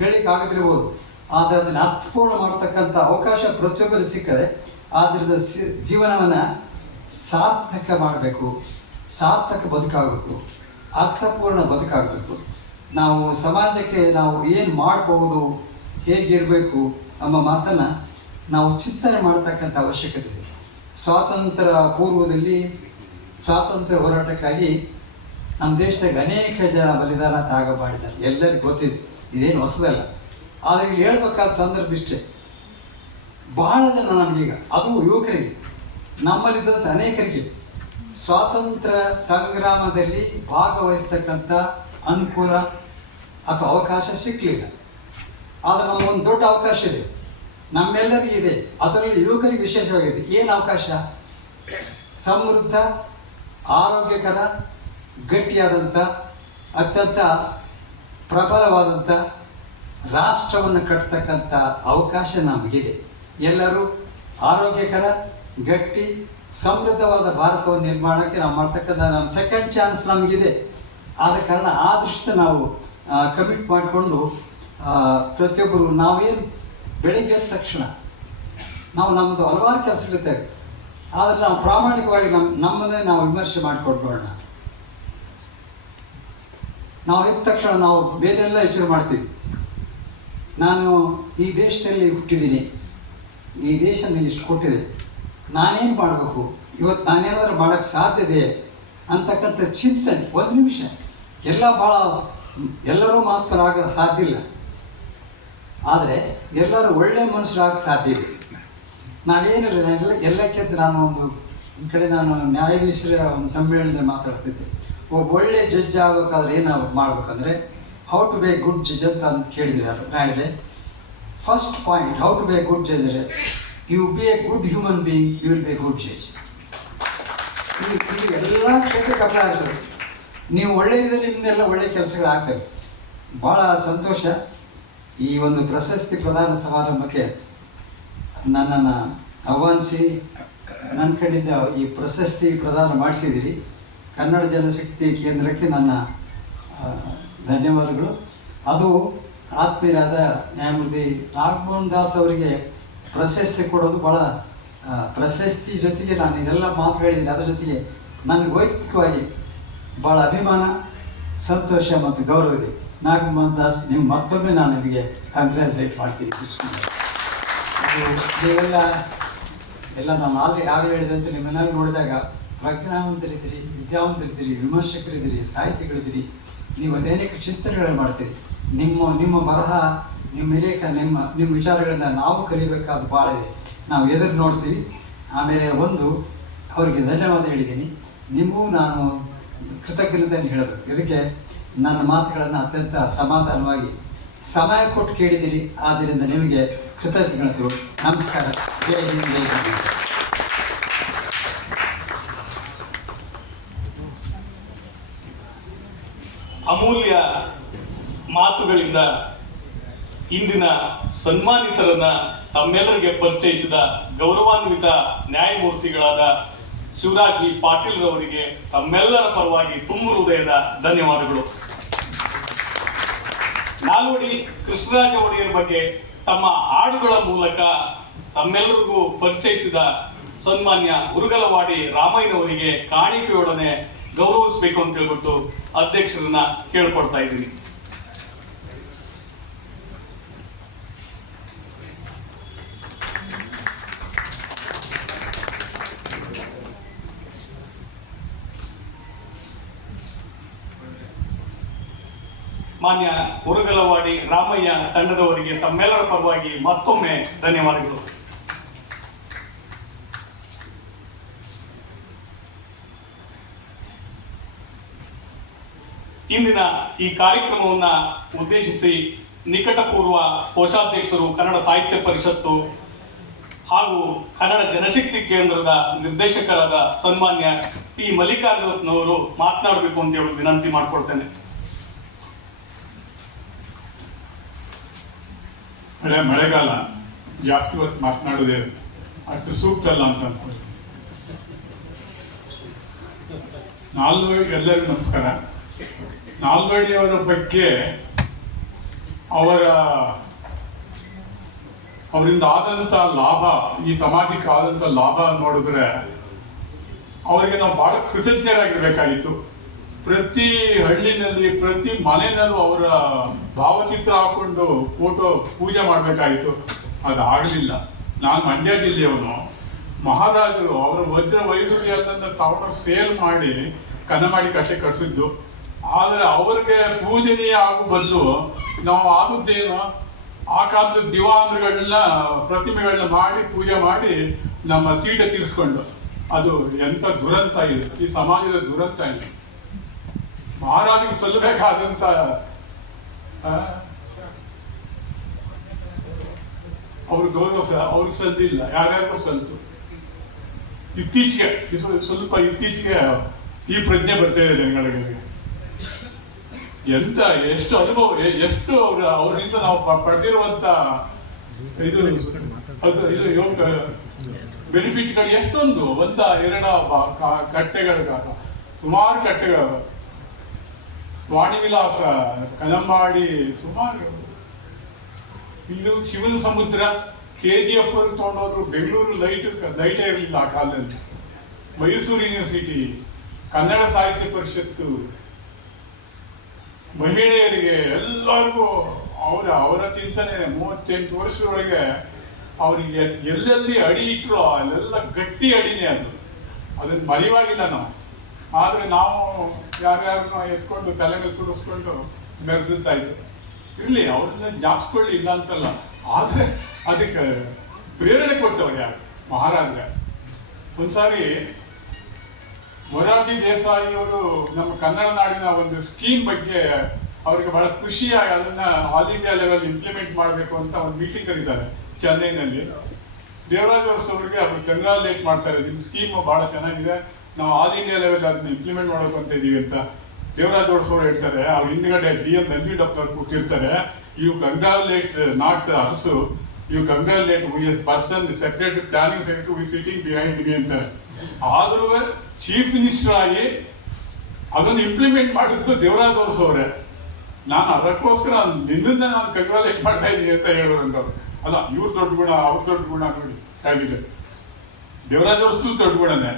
ಹೇಳಿಕ್ಕೆ ಆಗದಿರ್ಬೋದು, ಆದರೆ ಅದನ್ನು ಅರ್ಥಪೂರ್ಣ ಮಾಡ್ತಕ್ಕಂಥ ಅವಕಾಶ ಪ್ರತಿಯೊಬ್ಬರಿಗೆ ಸಿಕ್ಕದೆ. ಆದ್ದರಿಂದ ಜೀವನವನ್ನು ಸಾರ್ಥಕ ಮಾಡಬೇಕು, ಸಾರ್ಥಕ ಬದುಕಾಗಬೇಕು, ಅರ್ಥಪೂರ್ಣ ಬದುಕಾಗಬೇಕು. ನಾವು ಸಮಾಜಕ್ಕೆ ನಾವು ಏನು ಮಾಡಬಹುದು, ಹೇಗಿರಬೇಕು ಎಂಬ ಮಾತನ್ನು ನಾವು ಚಿಂತನೆ ಮಾಡತಕ್ಕಂಥ ಅವಶ್ಯಕತೆ ಇದೆ. ಸ್ವಾತಂತ್ರ್ಯ ಪೂರ್ವದಲ್ಲಿ ಸ್ವಾತಂತ್ರ್ಯ ಹೋರಾಟಕ್ಕಾಗಿ ನಮ್ಮ ದೇಶದಾಗ ಅನೇಕ ಜನ ಬಲಿದಾನ ತ್ಯಾಗ ಮಾಡಿದ್ದಾರೆ, ಎಲ್ಲರಿಗೂ ಗೊತ್ತಿದೆ, ಇದೇನು ಹೊಸದಲ್ಲ. ಆದರೆ ಇಲ್ಲಿ ಹೇಳ್ಬೇಕಾದ ಸಂದರ್ಭ ಇಷ್ಟೇ, ಬಹಳ ಜನ ನಮಗೀಗ, ಅದು ಯುವಕರಿಗೆ, ನಮ್ಮಲ್ಲಿದ್ದಂಥ ಅನೇಕರಿಗೆ ಸ್ವಾತಂತ್ರ್ಯ ಸಂಗ್ರಾಮದಲ್ಲಿ ಭಾಗವಹಿಸ್ತಕ್ಕಂಥ ಅನುಕೂಲ ಅಥವಾ ಅವಕಾಶ ಸಿಕ್ಕಲಿಲ್ಲ. ಆದರೆ ನಮಗೊಂದು ದೊಡ್ಡ ಅವಕಾಶ ಇದೆ, ನಮ್ಮೆಲ್ಲರಿಗೂ ಇದೆ. ಅದರಲ್ಲಿ ಯುವಕರಿಗೆ ವಿಶೇಷವಾಗಿದೆ. ಏನು ಅವಕಾಶ? ಸಮೃದ್ಧ, ಆರೋಗ್ಯಕರ, ಗಟ್ಟಿಯಾದಂಥ ಅತ್ಯಂತ ಪ್ರಬಲವಾದಂಥ ರಾಷ್ಟ್ರವನ್ನು ಕಟ್ತಕ್ಕಂಥ ಅವಕಾಶ ನಮಗಿದೆ. ಎಲ್ಲರೂ ಆರೋಗ್ಯಕರ, ಗಟ್ಟಿ, ಸಮೃದ್ಧವಾದ ಭಾರತವನ್ನು ನಿರ್ಮಾಣಕ್ಕೆ ನಾವು ಮಾಡ್ತಕ್ಕಂಥ ನಮ್ಮ ಸೆಕೆಂಡ್ ಚಾನ್ಸ್ ನಮಗಿದೆ. ಆದ ಕಾರಣ ಆ ದೃಷ್ಟಿ ನಾವು ಕಮಿಟ್ ಮಾಡಿಕೊಂಡು ಪ್ರತಿಯೊಬ್ಬರು ನಾವೇನು ಬೆಳಿಗ್ಗೆ ಎದ್ದ ತಕ್ಷಣ ನಮ್ಮದು ಹಲವಾರು ಕೆಲಸಗಳಿರ್ತೇವೆ, ಆದರೆ ನಾವು ಪ್ರಾಮಾಣಿಕವಾಗಿ ನಮ್ಮನ್ನೇ ನಾವು ವಿಮರ್ಶೆ ಮಾಡಿಕೊಡ್ಬೇಡ. ನಾವು ಎದ್ದ ತಕ್ಷಣ ನಾವು ಬೇರೆಲ್ಲ ಯೋಚನೆ ಮಾಡ್ತೀವಿ. ನಾನು ಈ ದೇಶದಲ್ಲಿ ಹುಟ್ಟಿದ್ದೀನಿ, ಈ ದೇಶ ನನಗೆ ಇಷ್ಟು ಕೊಟ್ಟಿದೆ, ನಾನೇನು ಮಾಡಬೇಕು, ಇವತ್ತು ನಾನೇನಾದ್ರೂ ಮಾಡೋಕ್ಕೆ ಸಾಧ್ಯತೆ ಅಂತಕ್ಕಂಥ ಚಿಂತನೆ. ಒಂದು ನಿಮಿಷ, ಎಲ್ಲರೂ ಮಹಾತ್ಮರಾಗ ಸಾಧ್ಯ ಇಲ್ಲ, ಆದರೆ ಎಲ್ಲರೂ ಒಳ್ಳೆಯ ಮನುಷ್ಯರಾಗ ಸಾಧ್ಯ ಇದೆ. ನಾವೇನಿಲ್ಲ ಎಲ್ಲಕ್ಕಿಂತ ನಾನು ಒಂದು ಕಡೆ ನಾನು ನ್ಯಾಯಾಧೀಶರ ಒಂದು ಸಮ್ಮೇಳನದಲ್ಲಿ ಮಾತಾಡ್ತಿದ್ದೆ. ಒಬ್ಬ ಒಳ್ಳೆ ಜಡ್ಜ್ ಆಗಬೇಕಾದ್ರೆ ಏನು ಮಾಡ್ಬೇಕಂದ್ರೆ how to be a good judge ಅಂತ ಕೇಳಿದೆ. ನಾನು ಹೇಳಿದೆ first point, how to be a good judge, you be a good human being, you will be a good judge. ಇದು ಎಲ್ಲ ಕ್ಷೇತ್ರಕ್ಕೆ ಅಪ್ಲೈ ಆಗ್ತದೆ. ನೀವು ಒಳ್ಳೆಯದಿದೆ, ನಿಮ್ಮೆಲ್ಲ ಒಳ್ಳೆಯ ಕೆಲಸಗಳಾಗ್ತವೆ. ಭಾಳ ಸಂತೋಷ. ಈ ಒಂದು ಪ್ರಶಸ್ತಿ ಪ್ರದಾನ ಸಮಾರಂಭಕ್ಕೆ ನನ್ನನ್ನು ಆಹ್ವಾನಿಸಿ ನನ್ನ ಕಡೆಯಿಂದ ಈ ಪ್ರಶಸ್ತಿ ಪ್ರದಾನ ಮಾಡಿಸಿದ್ದೀರಿ. ಕನ್ನಡ ಜನಶಕ್ತಿ ಕೇಂದ್ರಕ್ಕೆ ನನ್ನ ಧನ್ಯವಾದಗಳು. ಅದು ಆತ್ಮೀಯರಾದ ನ್ಯಾಯಮೂರ್ತಿ ನಾಗಮೋಹನ್ ದಾಸ್ ಅವರಿಗೆ ಪ್ರಶಸ್ತಿ ಕೊಡೋದು ಭಾಳ ಪ್ರಶಸ್ತಿ ಜೊತೆಗೆ ನಾನು ಇದೆಲ್ಲ ಮಾತು ಹೇಳಿದ್ದೀನಿ, ಅದರ ಜೊತೆಗೆ ನನಗೆ ವೈಯಕ್ತಿಕವಾಗಿ ಭಾಳ ಅಭಿಮಾನ, ಸಂತೋಷ ಮತ್ತು ಗೌರವ ಇದೆ. ನಾಗಮೋಹನ್ ದಾಸ್, ನೀವು ಮತ್ತೊಮ್ಮೆ ನಾನು ನಿಮಗೆ ಕಂಗ್ರ್ಯಾಚುಲೇಟ್ ಮಾಡ್ತೀನಿ. ನೀವೆಲ್ಲ ನಾನು ಆಗಲೇ ಹೇಳಿದಂತೆ ನಿಮ್ಮನ್ನೆಲ್ಲ ನೋಡಿದಾಗ ಪ್ರಜ್ಞಾವಂತರಿದ್ದೀರಿ, ವಿದ್ಯಾವಂತರಿದ್ದೀರಿ, ವಿಮರ್ಶಕರಿದ್ದೀರಿ, ಸಾಹಿತಿಗಳಿದ್ದೀರಿ. ನೀವು ಅನೇಕ ಚಿಂತನೆಗಳನ್ನು ಮಾಡ್ತೀರಿ. ನಿಮ್ಮ ಬರಹ, ನಿಮ್ಮ ಲೇಖ, ನಿಮ್ಮ ವಿಚಾರಗಳಿಂದ ನಾವು ಕಲಿಬೇಕಾದ ಭಾಳ ಇದೆ. ನಾವು ಎದುರು ನೋಡ್ತೀವಿ. ಆಮೇಲೆ ಅವರಿಗೆ ಧನ್ಯವಾದ ಹೇಳಿದ್ದೀನಿ. ನಿಮಗೂ ನಾನು ಕೃತಜ್ಞತೆಯನ್ನು ಹೇಳಬೇಕು. ಇದಕ್ಕೆ ನನ್ನ ಮಾತುಗಳನ್ನು ಅತ್ಯಂತ ಸಮಾಧಾನವಾಗಿ ಸಮಯ ಕೊಟ್ಟು ಕೇಳಿದ್ದೀರಿ. ಆದ್ದರಿಂದ ನಿಮಗೆ ಕೃತಜ್ಞತೆಗಳು. ನಮಸ್ಕಾರ. ಜೈ ಹಿಂದ್, ಜೈ ಕರ್ನಾಟಕ. ಅಮೂಲ್ಯ ಮಾತುಗಳಿಂದ ಇಂದಿನ ಸನ್ಮಾನಿತರನ್ನ ತಮ್ಮೆಲ್ಲರಿಗೆ ಪರಿಚಯಿಸಿದ ಗೌರವಾನ್ವಿತ ನ್ಯಾಯಮೂರ್ತಿಗಳಾದ ಶಿವರಾಜ್ ಬಿ ಪಾಟೀಲ್ ರವರಿಗೆ ತಮ್ಮೆಲ್ಲರ ಪರವಾಗಿ ತುಂಬ ಹೃದಯದ ಧನ್ಯವಾದಗಳು. ನಾಲ್ವಡಿ ಕೃಷ್ಣರಾಜ ಒಡೆಯರ್ ಬಗ್ಗೆ ತಮ್ಮ ಹಾಡುಗಳ ಮೂಲಕ ತಮ್ಮೆಲ್ಲರಿಗೂ ಪರಿಚಯಿಸಿದ ಸನ್ಮಾನ್ಯ ಉರುಗಲವಾಡಿ ರಾಮಯ್ಯನವರಿಗೆ ಕಾಣಿಕೆಯೊಡನೆ ಗೌರವಿಸಬೇಕು ಅಂತ ಹೇಳ್ಬಿಟ್ಟು ಅಧ್ಯಕ್ಷರನ್ನ ಕೇಳ್ಕೊಡ್ತಾ ಇದ್ದೀನಿ. ಮಾನ್ಯ ಉರುಗಲವಾಡಿ ರಾಮಯ್ಯ ತಂಡದವರಿಗೆ ತಮ್ಮೆಲ್ಲರ ಪರವಾಗಿ ಮತ್ತೊಮ್ಮೆ ಧನ್ಯವಾದಗಳು. ಇಂದಿನ ಈ ಕಾರ್ಯಕ್ರಮವನ್ನ ಉದ್ದೇಶಿಸಿ ನಿಕಟಪೂರ್ವ ಕೋಶಾಧ್ಯಕ್ಷರು ಕನ್ನಡ ಸಾಹಿತ್ಯ ಪರಿಷತ್ತು ಹಾಗೂ ಕನ್ನಡ ಜನಶಕ್ತಿ ಕೇಂದ್ರದ ನಿರ್ದೇಶಕರಾದ ಸನ್ಮಾನ್ಯ ಪಿ ಮಲ್ಲಿಕಾರ್ಜುನವರು ಮಾತನಾಡಬೇಕು ಅಂತ ಹೇಳಿ ವಿನಂತಿ ಮಾಡ್ಕೊಳ್ತೇನೆ. ಮಳೆಗಾಲ ಜಾಸ್ತಿ ಹೊತ್ತು ಮಾತನಾಡೋದೇ ಅಷ್ಟು ಸೂಕ್ತ ಅಲ್ಲ ಅಂತ ಅನ್ಕೊಳ್ಳಿ. ಎಲ್ಲರಿಗೂ ನಮಸ್ಕಾರ. ನಾಲ್ವಡಿಯವರ ಬಗ್ಗೆ ಅವರಿಂದ ಆದಂಥ ಲಾಭ, ಈ ಸಮಾಜಕ್ಕೆ ಆದಂಥ ಲಾಭ ನೋಡಿದ್ರೆ ಅವರಿಗೆ ನಾವು ಬಹಳ ಕೃತಜ್ಞರಾಗಿರ್ಬೇಕಾಗಿತ್ತು. ಪ್ರತಿ ಹಳ್ಳಿನಲ್ಲಿ, ಪ್ರತಿ ಮನೆಯಲ್ಲೂ ಅವರ ಭಾವಚಿತ್ರ ಹಾಕೊಂಡು ಫೋಟೋ ಪೂಜೆ ಮಾಡಬೇಕಾಗಿತ್ತು. ಅದಾಗಲಿಲ್ಲ. ನಾನು ಮಂಡ್ಯ ಜಿಲ್ಲೆಯವನು. ಮಹಾರಾಜರು ಅವರ ವಜ್ರ ವೈಢೂರ್ಯದಿಂದ ತಗೊಂಡು ಸೇಲ್ ಮಾಡಿ ಕನ್ನಮಾಡಿ ಕಟ್ಟೆ ಕಳಿಸಿದ್ದು. ಆದರೆ ಅವ್ರಿಗೆ ಪೂಜನೀಯ ಆಗೋ ಬದಲು ನಾವು ಆದದ್ದೇನು, ಆ ಕಾಲದ ದಿವಾನಗಳನ್ನ ಪ್ರತಿಮೆಗಳನ್ನ ಮಾಡಿ ಪೂಜೆ ಮಾಡಿ ನಮ್ಮ ತೀಟ ತೀರಿಸ್ಕೊಂಡು, ಅದು ಎಂಥ ದುರಂತ ಇದೆ, ಈ ಸಮಾಜದ ದುರಂತ ಇದೆ. ಮಹಾರಾಜರಿಗೆ ಸಲ್ಲಬೇಕಾದಂತ ಅವ್ರ ಗೌರವ ಅವ್ರಿಗೆ ಸಲ್ದಿಲ್ಲ, ಯಾರ್ಯಾರಿಗೂ ಸಲ್ತು. ಇತ್ತೀಚೆಗೆ ಈ ಪ್ರಜ್ಞೆ ಬರ್ತಿದೆ ಜನಗಳಿಗೆ. ಎಂತ ಎಷ್ಟು ಅನುಭವ, ಎಷ್ಟು ಅವರಿಂದ ನಾವು ಪಡೆದಿರುವಂತ ಇದು ಬೆನಿಫಿಟ್ಗಳು ಎಷ್ಟೊಂದು, ಒಂದ ಎರಡ ಕಟ್ಟೆಗಳ ಸುಮಾರು ಕಟ್ಟೆಗಳು, ವಾಣಿ ವಿಲಾಸ, ಕನಂಬಾಡಿ, ಸುಮಾರು. ಇದು ಶಿವನ ಸಮುದ್ರ, KGF ಅವರು ತಗೊಂಡೋದ್ರು. ಬೆಂಗಳೂರು ಲೈಟೇ ಇರಲಿಲ್ಲ ಆ ಕಾಲದಲ್ಲಿ. ಮೈಸೂರು ಯೂನಿವರ್ಸಿಟಿ, ಕನ್ನಡ ಸಾಹಿತ್ಯ ಪರಿಷತ್ತು, ಮಹಿಳೆಯರಿಗೆ ಎಲ್ಲರಿಗೂ ಅವರ ಚಿಂತನೆ 38 ವರ್ಷದೊಳಗೆ ಅವ್ರಿಗೆ ಎಲ್ಲೆಲ್ಲಿ ಅಡಿ ಇಟ್ಟರು ಅಲ್ಲೆಲ್ಲ ಗಟ್ಟಿ ಅಡಿನೇ ಅದು. ಅದನ್ನ ಮರೆಯುವಾಗಿಲ್ಲ ನಾವು. ಆದ್ರೆ ನಾವು ಯಾರ್ಯಾರನ್ನ ಎತ್ಕೊಂಡು ತಲೆ ಮೇಲೆ ಕುಡಿಸ್ಕೊಂಡು ಮೆರೆದಿದ್ದಾಯ್ತು. ಇರ್ಲಿ, ಅವ್ರನ್ನ ಜ್ಞಾಪಿಸ್ಕೊಳ್ಳಿ, ಇಲ್ಲ ಅಂತಲ್ಲ. ಆದ್ರೆ ಅದಕ್ಕೆ ಪ್ರೇರಣೆ ಕೊಟ್ಟವ್ರು ಯಾರು? ಮಹಾರಾಜ. ಒಂದ್ಸಾರಿ ಮೊರಾರ್ಜಿ ದೇಸಾಯಿ ಅವರು ನಮ್ಮ ಕನ್ನಡ ನಾಡಿನ ಒಂದು ಸ್ಕೀಮ್ ಬಗ್ಗೆ ಅವರಿಗೆ ಬಹಳ ಖುಷಿಯಾಗಿ ಅದನ್ನ ಆಲ್ ಇಂಡಿಯಾ ಲೆವೆಲ್ ಇಂಪ್ಲಿಮೆಂಟ್ ಮಾಡಬೇಕು ಅಂತ ಒಂದು ಮೀಟಿಂಗ್ ಕರೀತಾರೆ ಚೆನ್ನೈನಲ್ಲಿ. ದೇವರಾಜ್ ಅರಸು ಅವರಿಗೆ ಅವ್ರು ಕಂಗ್ರಾಚುಲೇಟ್ ಮಾಡ್ತಾರೆ, ನಿಮ್ಮ ಸ್ಕೀಮ್ ಬಹಳ ಚೆನ್ನಾಗಿದೆ, ನಾವು ಆಲ್ ಇಂಡಿಯಾ ಲೆವೆಲ್ ಅದನ್ನ ಇಂಪ್ಲಿಮೆಂಟ್ ಮಾಡಬೇಕು ಅಂತ ಇದೀವಿ ಅಂತ. ದೇವರಾಜ್ ಅರಸು ಅವರು ಹೇಳ್ತಾರೆ, ಅವ್ರ ಹಿಂದ್ಗಡೆ DM ನಂಜುಂಡಪ್ಪನವ್ರು ಕೂತಿರ್ತಾರೆ, you congratulate not Arasu, you congratulate person secretary, planning secretary we sitting behind me ಅಂತಾರೆ. ಆದ್ರೂ ಚೀಫ್ ಮಿನಿಸ್ಟರ್ ಆಗಿ ಅದನ್ನು ಇಂಪ್ಲಿಮೆಂಟ್ ಮಾಡಿದ್ದು ದೇವರಾಜ್ ಅರಸು ಅವರೇ. ನಾನು ಅದಕ್ಕೋಸ್ಕರ ನಿನ್ನ ನಾನು ಕಂಗ್ರಾಚುಲೇಟ್ ಮಾಡ್ತಾ ಇದ್ದೀನಿ ಅಂತ ಹೇಳೋರಂತ. ಅಲ್ಲ, ಇವ್ರ ದೊಡ್ಡ ಗುಣ, ಅವ್ರ ದೊಡ್ಡ ಗುಣ ನೋಡಿ ಹೇಗಿದೆ. ದೇವರಾಜ್ ಅರಸು ದೊಡ್ಡ ಗುಣನೇ.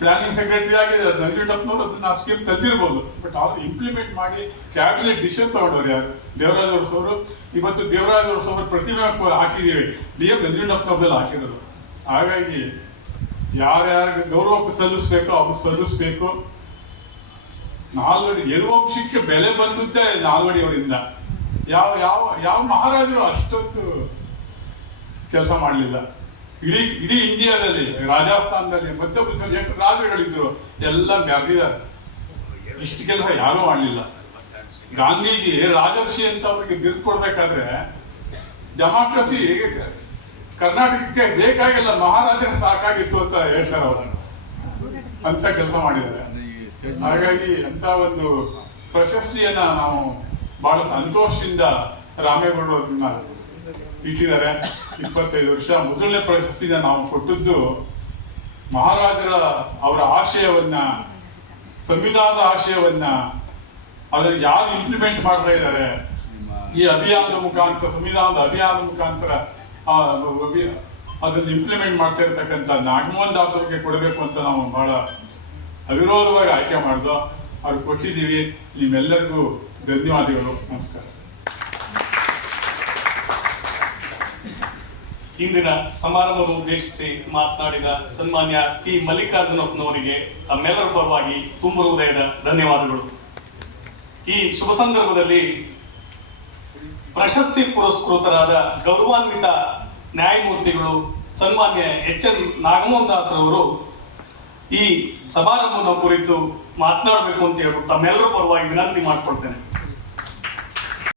ಪ್ಲಾನಿಂಗ್ ಸೆಕ್ರೆಟರಿ ಆಗಿ ನಂಜುಂಡಪ್ಪನವರು ಅದನ್ನ ಆ ಸ್ಕೀಮ್ ತಂದಿರ್ಬೋದು, ಬಟ್ ಅವ್ರು ಇಂಪ್ಲಿಮೆಂಟ್ ಮಾಡಿ ಕ್ಯಾಬಿನೆಟ್ ಡಿಸಿಷನ್ ತಗೊಂಡವ್ರು ಯಾರು? ದೇವರಾಜ್ ಅರಸು ಅವರು. ಇವತ್ತು ದೇವರಾಜ್ ಅರಸು ಅವರ ಪ್ರತಿಮೆ ಹಾಕಿದ್ದೀವಿ, DM ನಂಜುಂಡಪ್ಪನವ್ರದಲ್ಲಿ ಹಾಕಿರೋದು. ಹಾಗಾಗಿ ಯಾರ್ಯಾರಿಗೆ ಗೌರವ ಸಲ್ಲಿಸ್ಬೇಕೋ ಅವ್ರು ಸಲ್ಲಿಸ್ಬೇಕು. ನಾಲ್ವಡಿ ಯದುವಂಶಕ್ಕೆ ಬೆಲೆ ಬಂದುತ್ತೆ ನಾಲ್ವಡಿಯವರಿಂದ. ಯಾವ ಯಾವ ಯಾವ ಮಹಾರಾಜರು ಅಷ್ಟೊಂದು ಕೆಲಸ ಮಾಡಲಿಲ್ಲ. ಇಡೀ ಇಂಡಿಯಾದಲ್ಲಿ, ರಾಜಸ್ಥಾನದಲ್ಲಿ, ಮಧ್ಯಪ್ರದೇಶದಲ್ಲಿ ಎಷ್ಟು ರಾಜರುಗಳಿದ್ರು ಎಲ್ಲ ಮೆರೆದಿದ್ದಾರೆ. ಇಷ್ಟು ಕೆಲಸ ಯಾರೂ ಮಾಡಲಿಲ್ಲ. ಗಾಂಧೀಜಿ ರಾಜರ್ಷಿ ಅಂತ ಅವ್ರಿಗೆ ಬಿರುದು ಕೊಡ್ಬೇಕಾದ್ರೆ ಡೆಮಾಕ್ರಸಿ ಕರ್ನಾಟಕಕ್ಕೆ ಬೇಕಾಗಿಲ್ಲ, ಮಹಾರಾಜರ ಸಾಕಾಗಿತ್ತು ಅಂತ ಹೇಳ್ತಾರೆ ಅವರು. ಅಂತ ಕೆಲಸ ಮಾಡಿದ್ದಾರೆ. ಹಾಗಾಗಿ ಅಂತ ಒಂದು ಪ್ರಶಸ್ತಿಯನ್ನ ನಾವು ಬಹಳ ಸಂತೋಷದಿಂದ ರಾಮೇಗೌಡರು ಅದನ್ನ ಇಟ್ಟಿದ್ದಾರೆ. 25 ವರ್ಷ ಮೊದಲನೇ ಪ್ರಶಸ್ತಿನ ನಾವು ಕೊಟ್ಟದ್ದು ಮಹಾರಾಜರ ಅವರ ಆಶಯವನ್ನ, ಸಂವಿಧಾನದ ಆಶಯವನ್ನ ಅದನ್ನು ಯಾರು ಇಂಪ್ಲಿಮೆಂಟ್ ಮಾಡ್ತಾ ಇದ್ದಾರೆ ಈ ಅಭಿಯಾನದ ಮುಖಾಂತರ, ಸಂವಿಧಾನದ ಅಭಿಯಾನದ ಮುಖಾಂತರ ಅದನ್ನು ಇಂಪ್ಲಿಮೆಂಟ್ ಮಾಡ್ತಾ ಇರ್ತಕ್ಕಂಥ ನಾಗಮೋಹನ್ ದಾಸ್ ಅವ್ರಿಗೆ ಕೊಡಬೇಕು ಅಂತ ನಾವು ಬಹಳ ಅವಿರೋಧವಾಗಿ ಆಯ್ಕೆ ಮಾಡಿದ್ವು. ಅವ್ರು ಕೊಟ್ಟಿದ್ದೀವಿ. ನಿಮ್ಮೆಲ್ಲರಿಗೂ ಧನ್ಯವಾದಗಳು. ನಮಸ್ಕಾರ. ಇಂದಿನ ಸಮಾರಂಭವನ್ನು ಉದ್ದೇಶಿಸಿ ಮಾತನಾಡಿದ ಸನ್ಮಾನ್ಯ P. ಮಲ್ಲಿಕಾರ್ಜುನಪ್ಪನವರಿಗೆ ತಮ್ಮೆಲ್ಲರ ಪರವಾಗಿ ತುಂಬ ಹೃದಯದ ಧನ್ಯವಾದಗಳು. ಈ ಶುಭ ಸಂದರ್ಭದಲ್ಲಿ ಪ್ರಶಸ್ತಿ ಪುರಸ್ಕೃತರಾದ ಗೌರವಾನ್ವಿತ ನ್ಯಾಯಮೂರ್ತಿಗಳು ಸನ್ಮಾನ್ಯ HN ನಾಗಮೋಹನ್ ದಾಸ್ ಅವರು ಈ ಸಮಾರಂಭದ ಕುರಿತು ಮಾತನಾಡಬೇಕು ಅಂತ ಹೇಳ್ಬಿಟ್ಟು ತಮ್ಮೆಲ್ಲರ ಪರವಾಗಿ ವಿನಂತಿ ಮಾಡ್ಕೊಳ್ತೇನೆ.